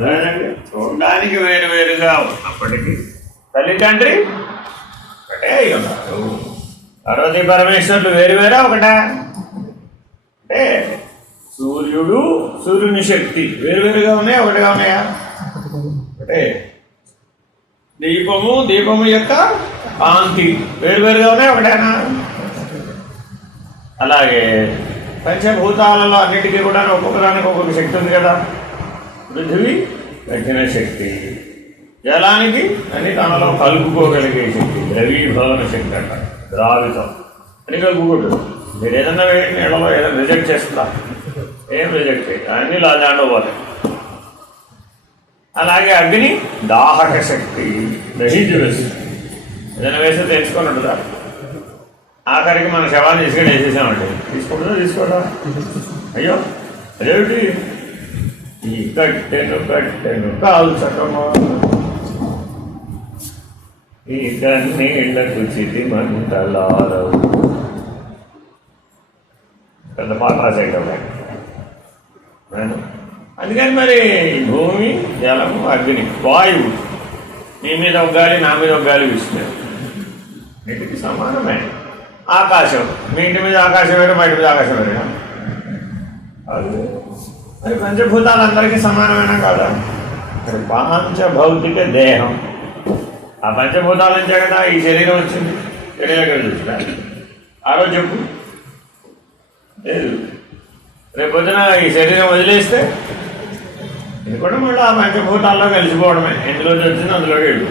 చూడడానికి వేరు వేరుగా ఉన్నప్పటికీ తల్లిదండ్రి ఒకటే ఉన్నారు. పార్వతీ పరమేశ్వరులు వేరు వేరా ఒకటే? అంటే సూర్యుడు సూర్యుని శక్తి వేరువేరుగా ఉన్నాయా ఒకటిగా ఉన్నాయా? ఒకటే. దీపము యొక్క కాంతి వేరువేరుగా ఉన్నాయా ఒకటేనా? అలాగే పంచభూతాలలో అన్నిటికీ కూడా ఒక్కొక్కదానికి ఒక్కొక్క శక్తి ఉంది కదా. పృథివీ దక్షిణ శక్తి, జలానికి అన్ని తనలో కలుపుకోగలిగే శక్తి, ద్రవీభవన శక్తి అంట. ద్రావితం అని కలుపుకుంటుంది. మీరు ఏదన్నా వేడి నీళ్ళలో ఏదైనా రిజెక్ట్ చేస్తుందా? ఏం రిజెక్ట్ చేయండి, అన్నీ దాంట్లో పోతాయి. అలాగే అగ్ని దాహక శక్తి, దహించి వేస్తుంది. ఏదైనా వేస్తే తెలుసుకొని ఉంటుందా? ఆఖరికి మన శవాన్ని తీసుకొని వేసేసామండి. తీసుకుంటుందా తీసుకోడా? అయ్యో అదేమిటి ఈ కట్టెను కాల్చటమా, ఈ కన్నీళ్లకు చితి మంటలారవు. పెద్ద పాట రాసేయటం. అందుకని మరి భూమి, జలము, అగ్ని, వాయువు, నీ మీద ఒక గాలి నా మీద ఒక గాలి వీస్తున్నారు. వీటికి సమానమే. ఆకాశం, మీ ఇంటి మీద ఆకాశం వేరు, మా ఇంటి మీద ఆకాశం వేరేనా? అది మరి పంచభూతాలు అందరికీ సమానమైనా కాదా? పాంచభౌతిక దేహం, ఆ పంచభూతాల నుంచే కదా ఈ శరీరం వచ్చింది. శరీరం చూసినా ఆ రోజు చెప్పు లేదు. రేపు పొద్దున ఈ శరీరం వదిలేస్తే ఇది కూడా మళ్ళీ ఆ పంచభూతాల్లో కలిసిపోవడమే. ఎందులో వచ్చింది అందులోకి వెళ్ళు.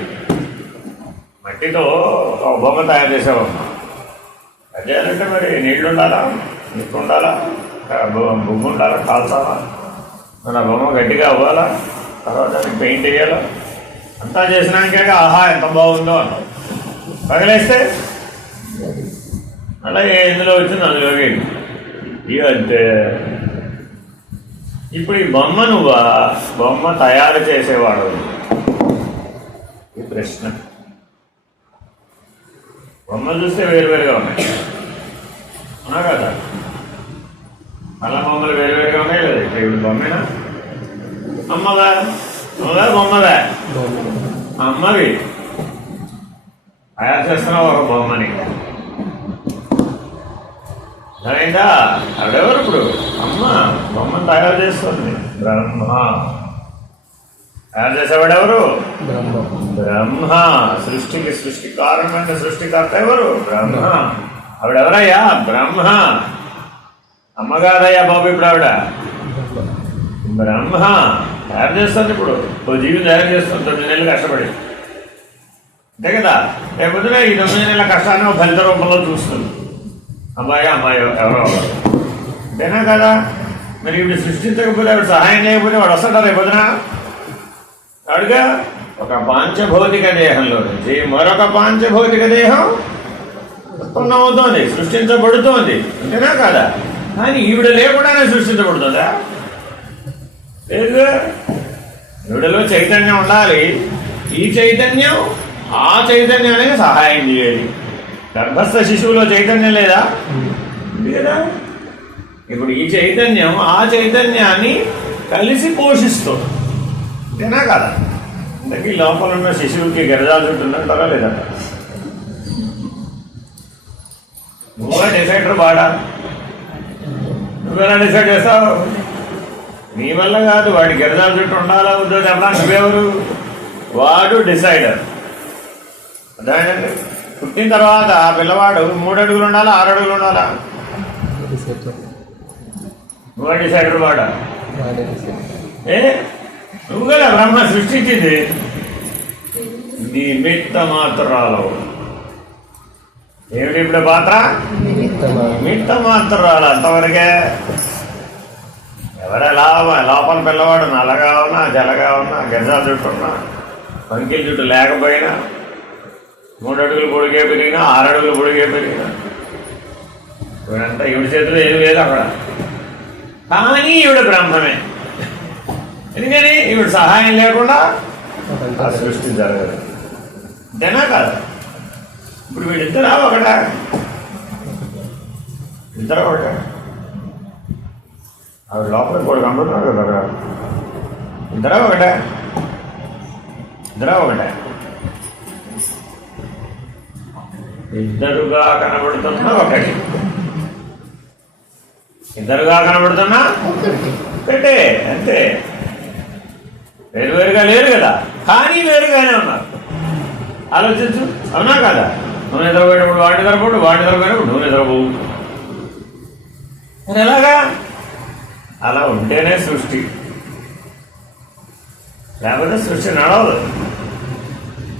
మట్టితో ఒక బొమ్మ తయారు చేసావమ్మా. అదే అంటే మరి నీళ్ళు ఉండాలా, నిప్పు ఉండాలా, బొమ్మ ఉండాలా, కాల్చాలా, మన బొమ్మ గట్టిగా అవ్వాలా, తర్వాత పెయింట్ వేయాలా, అంతా చేసినాకే ఆహా ఎంత బాగుందో అన్నావు. పగలేస్తే అలా ఎందులో వచ్చింది అందులోకి ఇక అంతే. ఇప్పుడు ఈ బొమ్మ నువ్వా, బొమ్మ తయారు చేసేవాడు? ఈ ప్రశ్న. బొమ్మలు చూస్తే వేరువేరుగా ఉన్నాయి, అవునా కదా? మళ్ళా బొమ్మలు వేరువేరుగా ఉన్నాయి లేదా? ఇప్పుడు బొమ్మేనా? అమ్మగా బొమ్మగా అమ్మవి తయారు చేస్తున్నావు ఒక బొమ్మని. అయిందా? అడెవరు ఇప్పుడు? అమ్మ బొమ్మను తయారు చేస్తుంది. బ్రహ్మ తయారు చేసేవాడెవరు? బ్రహ్మ. సృష్టి కారణమైన సృష్టికర్త ఎవరు? బ్రహ్మ. ఆవిడెవరయ్యా? బ్రహ్మ. అమ్మగారయ్యా బాబు ఇప్పుడు ఆవిడ బ్రహ్మ తయారు చేస్తుంది. ఇప్పుడు ఓ జీవి తయారు చేస్తుంది 9 నెలలు కష్టపడి, అంతే కదా? లేకపోతే ఈ 9 నెలల కష్టాన్ని ఒక ఫలిత రూపంలో చూస్తుంది. అమ్మాయి ఎవరో అంతేనా కదా? మరి ఇప్పుడు సృష్టించకపోతే ఆవిడ సహాయం చేయకపోతే వాడు వస్తాడా రేపొద్దున? వాడుగా ఒక పాంచభౌతిక దేహంలో నుంచి మరొక పాంచభౌతిక దేహం ఉత్పన్నమవుతోంది, సృష్టించబడుతోంది, అంతేనా కదా? కానీ ఈవిడ లేకుండానే సృష్టించబడుతుందా? లేదు. ఈవిడలో చైతన్యం ఉండాలి. ఈ చైతన్యం ఆ చైతన్యానికి సహాయం చేయాలి. గర్భస్థ శిశువులో చైతన్యం లేదా? ఉంది కదా. ఇప్పుడు ఈ చైతన్యం ఆ చైతన్యాన్ని కలిసి పోషిస్తుంది, అంతేనా కదా? అందుకే లోపల ఉన్న శిశువుకి గరజాలు చుట్టుందంటారా లేదంట? నువ్వే డిసైడర్ బాడా, నువ్వేనా డిసైడ్ చేస్తావు? నీ వల్ల కాదు. వాడి గరజాలు చుట్టూ ఉండాలా వద్దో చెప్పడా? నువ్వెవరు? వాడు డిసైడర్. అదేంటండి, పుట్టిన తర్వాత ఆ పిల్లవాడు 3 అడుగులు ఉండాలా 6 అడుగులు ఉండాలా? నువ్వు డిసైడర్ వాడా? నువ్వు కదా బ్రహ్మ సృష్టించింది. నిమిత్త మాత్రాలు. ఏమిటి ఇప్పుడు పాత్ర? నిమిత్త మాత్రాలు. అంతవరకే. ఎవరెలా లోపల పిల్లవాడు నల్లగా ఉన్నా, జలగా ఉన్నా, గజాల చుట్టూ ఉన్నా, పంకిల చుట్టూ లేకపోయినా, 3 అడుగులు పొడిగే పెరిగినా 6 అడుగులు పొడిగే పెరిగినా, ఇవిడంతా ఈవిడ చేతిలో ఏది లేదు అక్కడ. కానీ ఈవిడ బ్రహ్మమే. ఎందుకని? ఈవిడ సహాయం లేకుండా ఆ సృష్టి జరగదు, అంతేనా కాదు? ఇప్పుడు వీడిద్దరా ఒకట? ఇద్దరు ఒకట. ఆవిడ లోపల కూడా కంప్యూటర్ కదా. ఇద్దరా ఒకటే? ఇద్దరా ఒకటే? ఇద్దరుగా కనబడుతున్నా ఒకటి, ఇద్దరుగా కనబడుతున్నా ఒకటే, అంతే. వేరువేరుగా లేరు కదా, కానీ వేరుగానే ఉన్నారు. ఆలోచించు, అవునా కదా? నువ్వు నిద్రపోయేటప్పుడు వాడిని నిద్రపోడు, వాడిని నిద్రపోయినప్పుడు నువ్వు నిద్రపోవు. మరి ఎలాగా? అలా ఉంటేనే సృష్టి, లేకపోతే సృష్టి నడవదు.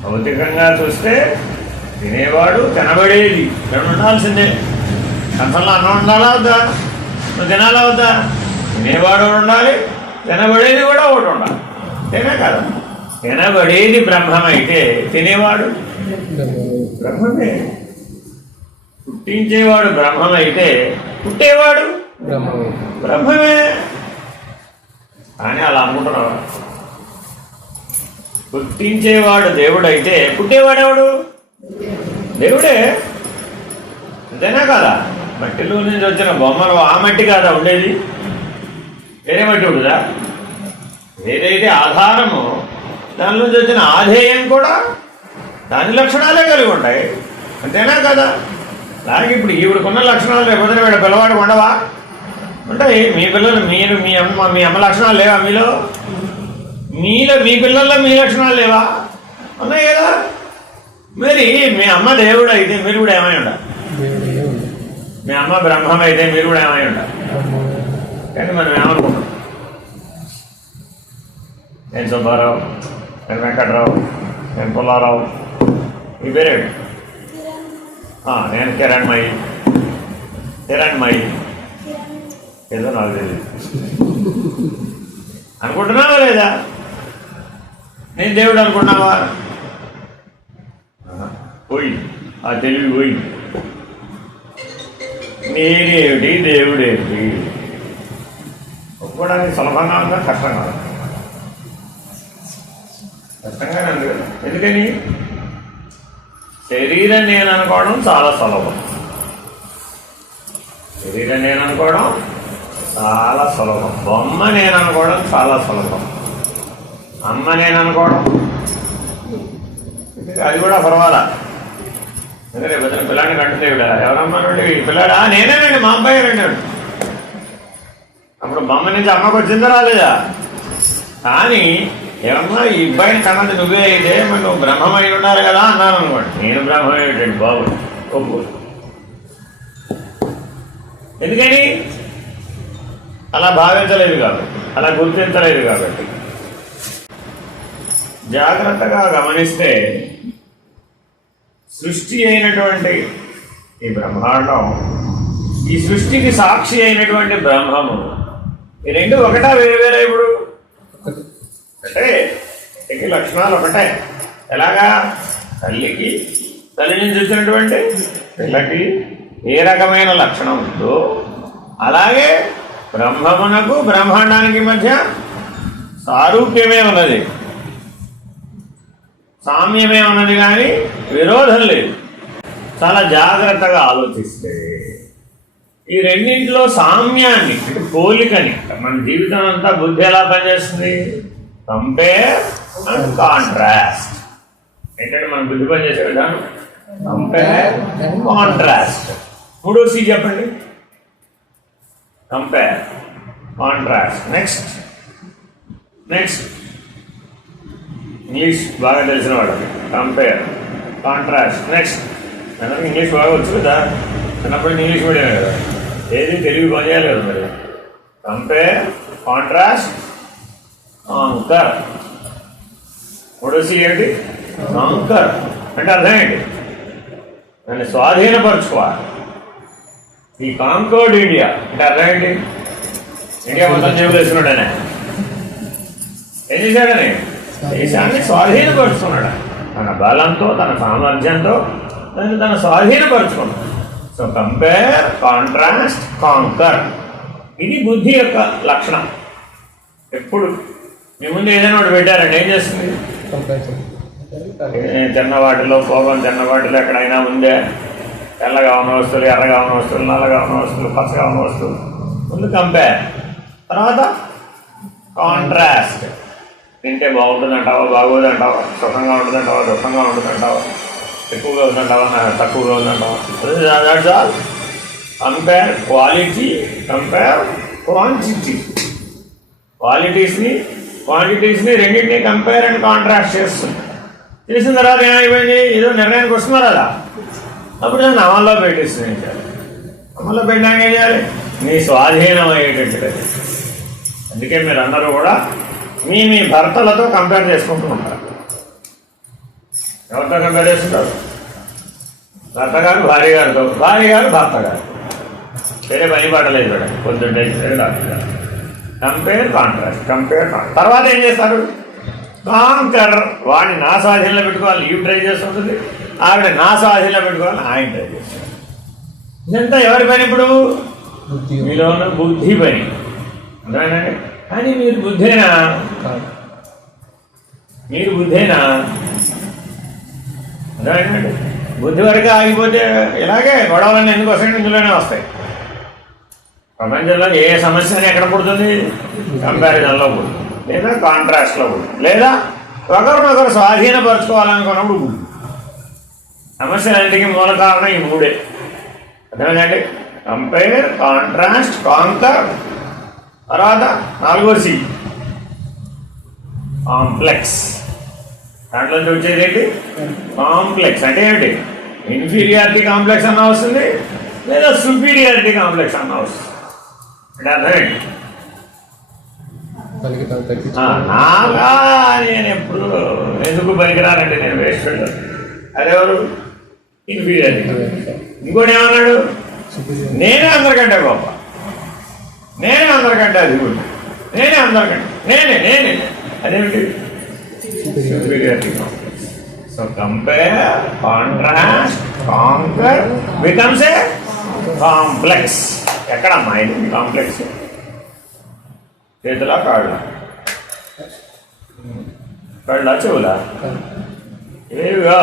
భౌతికంగా చూస్తే తినేవాడు తినబడేది రెండు ఉండాల్సిందే. కంచంలో అన్నం ఉండాలా వద్దా? నువ్వు తినాలా వద్దా? తినేవాడు ఉండాలి, తినబడేది కూడా ఒకటి ఉండాలి, తినే కదా. తినబడేది బ్రహ్మమైతే తినేవాడు బ్రహ్మమే, పుట్టించేవాడు బ్రహ్మమైతే పుట్టేవాడు బ్రహ్మమే. కానీ అలా అనుకుంటున్నావు. పుట్టించేవాడు దేవుడైతే పుట్టేవాడెవడు? దేవుడే, అంతేనా కదా? మట్టిలో నుంచి వచ్చిన బొమ్మలు ఆ మట్టి కాదా ఉండేది? వేరే మట్టి ఉంటుందా? ఏదైతే ఆధారమో దాని నుంచి వచ్చిన ఆధేయం కూడా దాని లక్షణాలే కలిగి ఉంటాయి, అంతేనా కదా? అలాగే ఇప్పుడు ఈవిడకున్న లక్షణాలు రేపొద్దున వీడ పిల్లవాడికి ఉండవా? ఉంటాయి. మీ పిల్లలు మీరు మీ అమ్మ లక్షణాలు లేవా? మీలో మీ పిల్లల్లో మీ లక్షణాలు లేవా? ఉన్నాయి కదా. మరి మీ అమ్మ దేవుడు అయితే మీరు కూడా ఏమై ఉండాలి? మీ అమ్మ బ్రహ్మం అయితే మీరు కూడా ఏమై ఉండాలి? కానీ మనం ఏమనుకుంటాం? నేను సుబ్బారావు, నేను వెంకట్రావు, నేను పుల్లారావు, ఈ పేరేడు, నేను కిరణ్మయి ఏదో నాకు తెలియదు అనుకుంటున్నావా లేదా? నేను దేవుడు అనుకున్నావా? పోయింది, ఆ తెలివి పోయింది. నేనేమిటి దేవుడేమిటి ఒప్పుకోవడానికి సులభంగా ఉందా కష్టంగా ఉందా? కష్టంగానే ఉంది కదా. ఎందుకని? శరీరం నేను అనుకోవడం చాలా సులభం, శరీరం నేను అనుకోవడం చాలా సులభం. బొమ్మ నేను అనుకోవడం చాలా సులభం. అమ్మ నేను అనుకోవడం అది కూడా పర్వాలా. ఎందుకంటే రేపు పిల్లాడిని కంటుదేవిడా ఎవరమ్మా నుండి పిల్లాడా నేనేనండి మా అబ్బాయి అన్నాడు. అప్పుడు బొమ్మ నుంచి అమ్మకు వచ్చిందా రాలేదా? కానీ ఏమమ్మా ఈ అబ్బాయిని కన్నది నువ్వే అయితే మరి నువ్వు బ్రహ్మమై ఉండాలి కదా అన్నాను అనుకోండి. నేను బ్రహ్మమయ్యేటండి బాబు ఒప్పు. ఎందుకని? అలా భావించలేదు కాబట్టి, అలా గుర్తించలేదు కాబట్టి. జాగ్రత్తగా గమనిస్తే సృష్టి అయినటువంటి ఈ బ్రహ్మాండం, ఈ సృష్టికి సాక్షి అయినటువంటి బ్రహ్మము, ఈ రెండు ఒకటా వేరు వేరే? ఇప్పుడు అంటే లక్షణాలు ఒకటే. ఎలాగా? తల్లికి తల్లి నుంచి వచ్చినటువంటి పిల్లకి ఏ రకమైన లక్షణం ఉందో అలాగే బ్రహ్మమునకు బ్రహ్మాండానికి మధ్య సారూప్యమే ఉన్నది, సామ్యమే ఉన్నది, కానీ విరోధం లేదు. చాలా జాగ్రత్తగా ఆలోచిస్తే ఈ రెండింటిలో సామ్యాన్ని అంటే పోలికని, మన జీవితం అంతా బుద్ధి ఎలా పనిచేస్తుంది? Compare and contrast. ఏంటంటే మన బుద్ధి పనిచేసే విధానం కంపేర్, కాంట్రాస్ట్. మూడో సి చెప్పండి. Compare, contrast. నెక్స్ట్ ఇంగ్లీష్ బాగా తెలిసిన వాడు. Compare, contrast. నెక్స్ట్ అందరికి ఇంగ్లీష్ బాగా వచ్చు కదా, చిన్నప్పుడు ఇంగ్లీష్ మీడియం కదా, ఏది తెలుగు పనిచేయాలి కదా. మరి కంపేర్, కాంట్రాస్ట్, కాంకర్. మూడోసి ఏంటి? కాంకర్ అంటే అర్థం ఏంటి? దాన్ని స్వాధీనపరచుకోవాలి. ఈ కాంకర్డ్ ఇండియా అంటే అర్థం ఏంటి? ఇండియా మొత్తం జేబులు వేసుకున్నాడనే ఏం చేశాడని? దేశాన్ని స్వాధీనపరుచుకున్నాడు. తన బలంతో, తన సామర్థ్యంతో దాన్ని తన స్వాధీనపరుచుకున్నాడు. So compare, contrast, conquer. ఇది బుద్ధి యొక్క లక్షణం. ఎప్పుడు మీ ముందు ఏదైనా ఒకటి పెట్టారండి, ఏం చేస్తుంది? తిన్న వాటిలో, కోపం తిన్న వాటిలో ఎక్కడైనా ఉందే? తెల్లగా ఉన్న వస్తువులు, ఎర్రగా ఉన్న వస్తువులు, నల్లగా ఉన్న వస్తువులు, పచ్చగా ఉన్న వస్తువులు. ముందు కంపేర్, తర్వాత కాంట్రాస్ట్. తింటే బాగుంటుందంటావా, బాగోదంటావా, సుఖంగా ఉంటుందంటావా, దుఃఖంగా ఉంటుందంటావా, ఎక్కువగా ఉందంటావా, తక్కువగా ఉందంటావా? That's all. Compare quality, compare quantity. క్వాంటిటీస్ని రెండింటినీ కంపేర్ అండ్ కాంట్రాస్ట్ చేస్తుంది. చేసిన తర్వాత ఏమైపోయింది, ఏదో నిర్ణయానికి వస్తున్నారు అలా, అప్పుడు దాన్ని అమల్లో పెట్టిస్తుంది. అమల్లో పెట్టినాక ఏం చేయాలి, మీ స్వాధీనం అయ్యేటట్టుగా. అందుకే మీరు అందరూ కూడా మీ భర్తలతో కంపేర్ చేసుకుంటూ ఉంటారు. ఎవరితో కంపేర్ చేస్తుంటారు? భర్త గారు భార్య గారితో, భార్య గారు భర్త గారు. వేరే పని పడలేదు చూడండి, పొద్దుంటే కంపేర్ కాంట్రాస్ట్, తర్వాత ఏం చేస్తారు? కాంకర్. వాడిని నా స్వాధీనంలో పెట్టుకోవాలి, ఈవ్ ట్రై చేస్తుంటుంది. ఆవిడ నా స్వాధీనంలో పెట్టుకోవాలి, ఆయన ట్రై చేస్తారు. ఇదంతా ఎవరి పని? ఇప్పుడు మీలో ఉన్న బుద్ధి పని. అంతేనండి. కానీ మీరు బుద్ధేనా? అర్థమైందండి. బుద్ధి వరకు ఆగిపోతే ఇలాగే గొడవలన్నీ ఎందుకు వస్తాయి? ఇందులోనే వస్తాయి. ప్రపంచంలో ఏ సమస్యని ఎక్కడ పుడుతుంది? కంపారిజన్లో పుడుతుంది, లేదా కాంట్రాస్ట్లో పుడుతుంది, లేదా ఒకరినొకరు స్వాధీనపరచుకోవాలనుకున్నప్పుడు పుడుతుంది. సమస్యలన్నిటికీ మూల కారణం ఈ మూడే. అర్థమైందండి. Compare, contrast, conquer. తర్వాత 4వ కాంప్లెక్స్. దాంట్లో వచ్చేది ఏంటి? కాంప్లెక్స్ అంటే ఏంటి? ఇన్ఫీరియారిటీ కాంప్లెక్స్ అన్న వస్తుంది, లేదా సుపీరియారిటీ కాంప్లెక్స్ అన్న వస్తుంది. అంటే అర్థమేంటి? నాగా నేను ఎప్పుడు ఎందుకు పనికిరానంటే నేను వేస్ట్ వెళ్ళాను. అదెవరు? ఇన్ఫీరియారిటీ. ఇంకోటి ఏమన్నాడు? నేనే అందరికంటే గొప్ప, నేనే అందరికంటే అధికుడు, నేనే అందరికంటే నేనే. అదేమిటి? Superiority complex. So compare, contrast, conquer becomes a complex. ఎక్కడమ్మా ఇది కాంప్లెక్స్? చేతులా, కాళ్ళ, చెవులా? ఏవిగా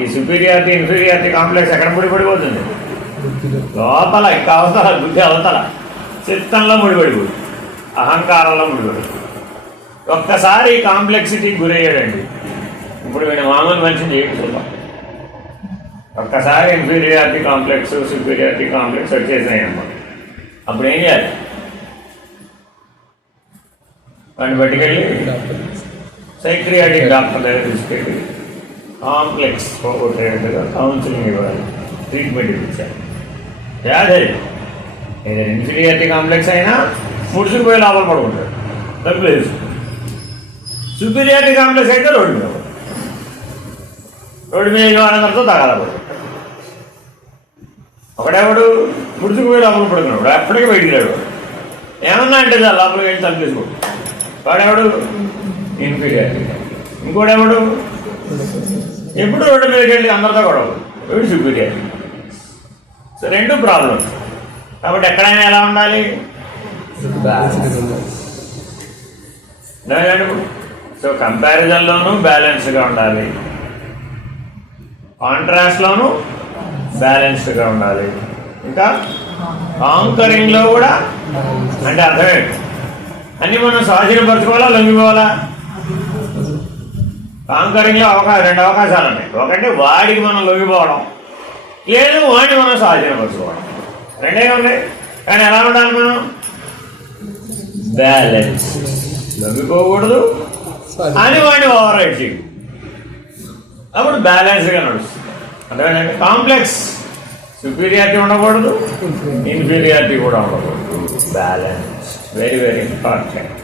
ఈ సుపీరియారిటీ ఇన్ఫీరియారిటీ కాంప్లెక్స్ ఎక్కడ ముడిపడిపోతుంది? లోపల. ఇంకా అవతల, బుద్ధి అవతల, చిత్తంలో ముడిపడిపోతుంది, అహంకారంలో ముడిపడిపోతుంది. ఒక్కసారి కాంప్లెక్సిటీకి గురయ్యాడండి, ఇప్పుడు వీడు మామూలు మనిషిని చేయకుండా. ఒక్కసారి ఇన్ఫీరియారిటీ కాంప్లెక్స్, సుపీరియారిటీ కాంప్లెక్స్ వచ్చేసినాయి అన్నమాట. అప్పుడు ఏం చేయాలి? వాడిని పట్టుకెళ్ళి సైక్రియాటిక్ డాక్టర్ దగ్గర తీసుకెళ్ళి కాంప్లెక్స్ పోగొట్టేట్టుగా కౌన్సిలింగ్ ఇవ్వాలి, ట్రీట్మెంట్ ఇప్పించాలి. వ్యాధి ఏదైనా ఇన్ఫీరియారిటీ కాంప్లెక్స్ అయినా ముడుచుకుపోయి లోపల పడుకుంటాడు, తప్పులు వేసుకుంటాడు. సుపీరియారిటీ కాంప్లెక్స్ అయితే రోడ్డు మీద వాళ్ళందరితో తగాలపడు. ఒకడెవడు ముడుచుకుపోయి లోపల పడుకున్నాడు, ఎప్పటికీ బయటికి రాడు. ఏమన్నా అంటే చాలు లోపలికి వెళ్ళి తప్పు తీసుకోడు. వాడెవడు? ఇన్ఫీరియారిటీ. ఇంకోడెవడు? ఎప్పుడు రోడ్డు మీదకి వెళ్ళి అందరితో గొడవ, వీడు సుపీరియారిటీ. సో రెండు ప్రాబ్లమ్స్. కాబట్టి ఎక్కడైనా ఎలా ఉండాలి? సో కంపారిజన్లోనూ బ్యాలెన్స్గా ఉండాలి, కాంట్రాస్ట్లోనూ బ్యాలెన్స్డ్గా ఉండాలి, ఇంకా కాంకరింగ్లో కూడా. అంటే అర్థమేంటి? అన్నీ మనం స్వాధీనపరచుకోవాలా, లొంగిపోవాలా? కాంకరింగ్లో రెండు అవకాశాలు ఉన్నాయి. ఒకటి వాడికి మనం లొంగిపోవడం, లేదు వాడిని మనం స్వాధీనపరచుకోవడం. రెండే ఉన్నాయి. కానీ ఎలా ఉండాలి మనం? బ్యాలెన్స్. లొంగిపోకూడదు అని వాడిని ఓవర్ రైట్ చేయదు, అప్పుడు బ్యాలెన్స్గా నడుస్తుంది. అర్థమైందండి. కాంప్లెక్స్, సుపీరియారిటీ ఉండకూడదు, ఇన్ఫీరియారిటీ కూడా ఉండకూడదు. Balance very very important.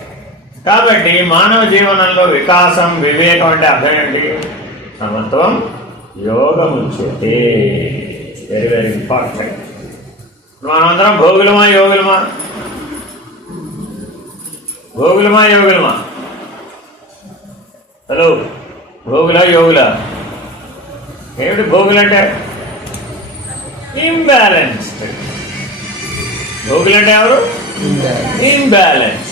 కాబట్టి మానవ జీవనంలో వికాసం, వివేకం అంటే అర్థం ఏంటి? సమత్వం, యోగముచ్యతే. Very very important. మనమందరం భోగులమా యోగులమా? హలో, భోగులా యోగులా? ఏమిటి భోగులంటే? ఇంబ్యాలెన్స్డ్. భోగులంటే ఎవరు? ఇంబ్యాలెన్స్.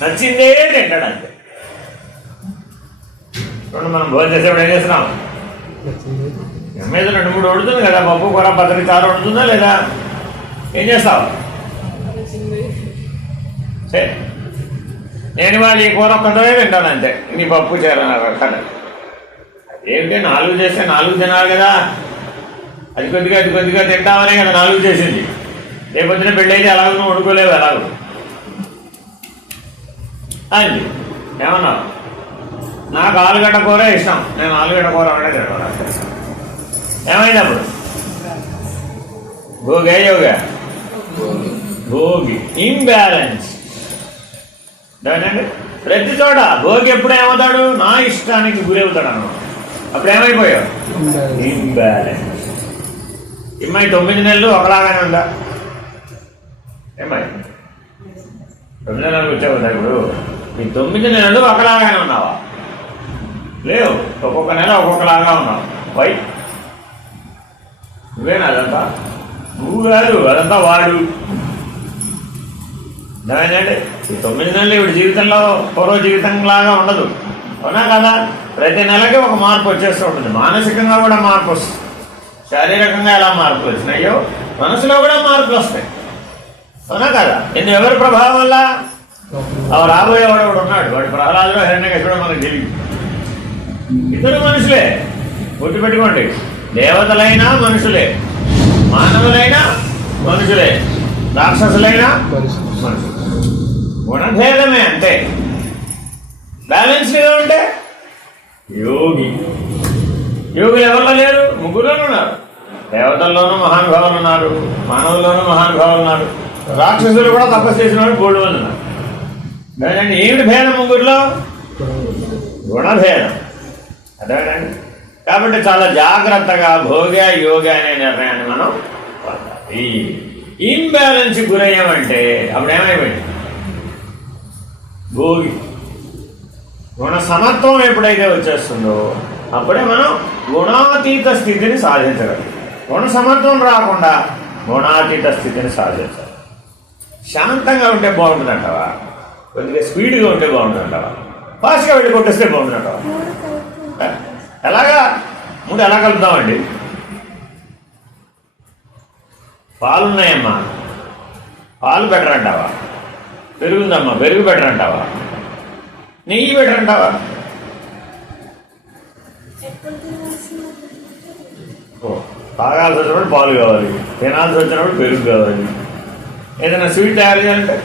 నచ్చిందే తింటాడు అంతే. చూడండి, మనం భోజనం చేసేప్పుడు ఏం చేస్తున్నాం? మీద 2-3 వండుతుంది కదా, పప్పు కూర పచ్చడి చారు వండుతుందా లేదా? ఏం చేస్తావు? నేను వాళ్ళు ఈ కూర ఒక్కటే తింటాను అంతే, నీ పప్పు చేరన్నారు. ఏంటి 4 చేస్తే 4 తినాలి కదా, అది కొద్దిగా తింటామనే కదా 4 చేసింది. రేపొద్దున పెళ్ళైతే ఎలాగో వండుకోలేవు, ఎలాగో అండి. ఏమన్నా నాకు ఆలుగడ్డ కూర ఇష్టం, నేను ఆలుగడ్డ కూర ఒకటే తింటాను. ఏమైంది అప్పుడు? భోగే యోగా భోగి ఇంబ్యాలెన్స్. ప్రతి చోట భోగి ఎప్పుడు ఏమవుతాడు? నా ఇష్టానికి గురి అవుతాడు అన్నమాట. అప్పుడు ఏమైపోయావు? ఇంబ్యాలెన్స్. ఇమ్మాయి 9 నెలలు ఒకలాగానే ఉందా? ఏమ్మాయి 9 నెలలకు వచ్చావు కదా ఇప్పుడు, ఈ 9 నెలలు ఒకలాగానే ఉన్నావా? లేవు, ఒక్కొక్క నెల ఒక్కొక్కలాగా ఉన్నావు. వై? నువ్వేనా అదంతా? నువ్వు కాదు, అదంతా వాడు. ఏంటంటే ఈ 9 నెలలు ఇప్పుడు జీవితంలో పూర్వ జీవితంలాగా ఉండదు, అవునా కదా? ప్రతి నెలకి ఒక మార్పు వచ్చేస్తూ ఉంటుంది. మానసికంగా కూడా మార్పు వస్తుంది, శారీరకంగా ఎలా మార్పులు వచ్చినాయో మనసులో కూడా మార్పులు వస్తాయి, అవునా కదా? ఎవరి ప్రభావం వల్ల? రాబోయేవాడు ఒకడు ఉన్నాడు, వాడు ప్రహ్లాదుడు హిరణ్యకశిపుడు మనకు తెలియదు. ఇద్దరు మనుషులే, గుర్తుపెట్టుకోండి. దేవతలైనా మనుషులే, మానవులైనా మనుషులే, రాక్షసులైనా మనుషులు. గుణభేదమే అంతే. బ్యాలెన్స్గా ఉంటే యోగి. యోగులు ఎవరిలో లేరు? ముగ్గురులోనూ ఉన్నారు. దేవతల్లోనూ మహానుభావులు ఉన్నారు, మానవుల్లోనూ మహానుభావులు ఉన్నారు, రాక్షసులు కూడా తపస్సు చేసిన వాడు బోర్డు మంది ఉన్నారు. అదేనండి, ఏమిటి భేదం ముగ్గురులో? గుణభేదం. అదేనండి. కాబట్టి చాలా జాగ్రత్తగా భోగ యోగ అనే నిర్ణయాన్ని మనం పొందాలి. ఇంబ్యాలెన్స్ గురయ్యామంటే అప్పుడు ఏమైపోయింది? భోగి. గుణ సమత్వం ఎప్పుడైతే వచ్చేస్తుందో అప్పుడే మనం గుణాతీత స్థితిని సాధించగలం. గుణ సమత్వం రాకుండా గుణాతీత స్థితిని సాధించాలి. శాంతంగా ఉంటే బాగుంటుంది అంటావా? కొద్దిగా స్పీడ్గా ఉంటే బాగుంటుంది అంటావా? ఫాస్ట్గా వెళ్ళి కొట్టేస్తే బాగుంటుంది అంటావా? ఎలాగా? 3 ఎలా కలుపుతామండి? పాలున్నాయమ్మా, పాలు బెటర్ అంటావా? పెరుగుందమ్మా, పెరుగు బెటర్ అంటావా? నెయ్యి బెటర్ అంటావా? తాగాల్సి వచ్చినప్పుడు పాలు కావాలి, తినాల్సి వచ్చినప్పుడు పెరుగు కావాలి, ఏదైనా స్వీట్ తయారు చేయాలంటే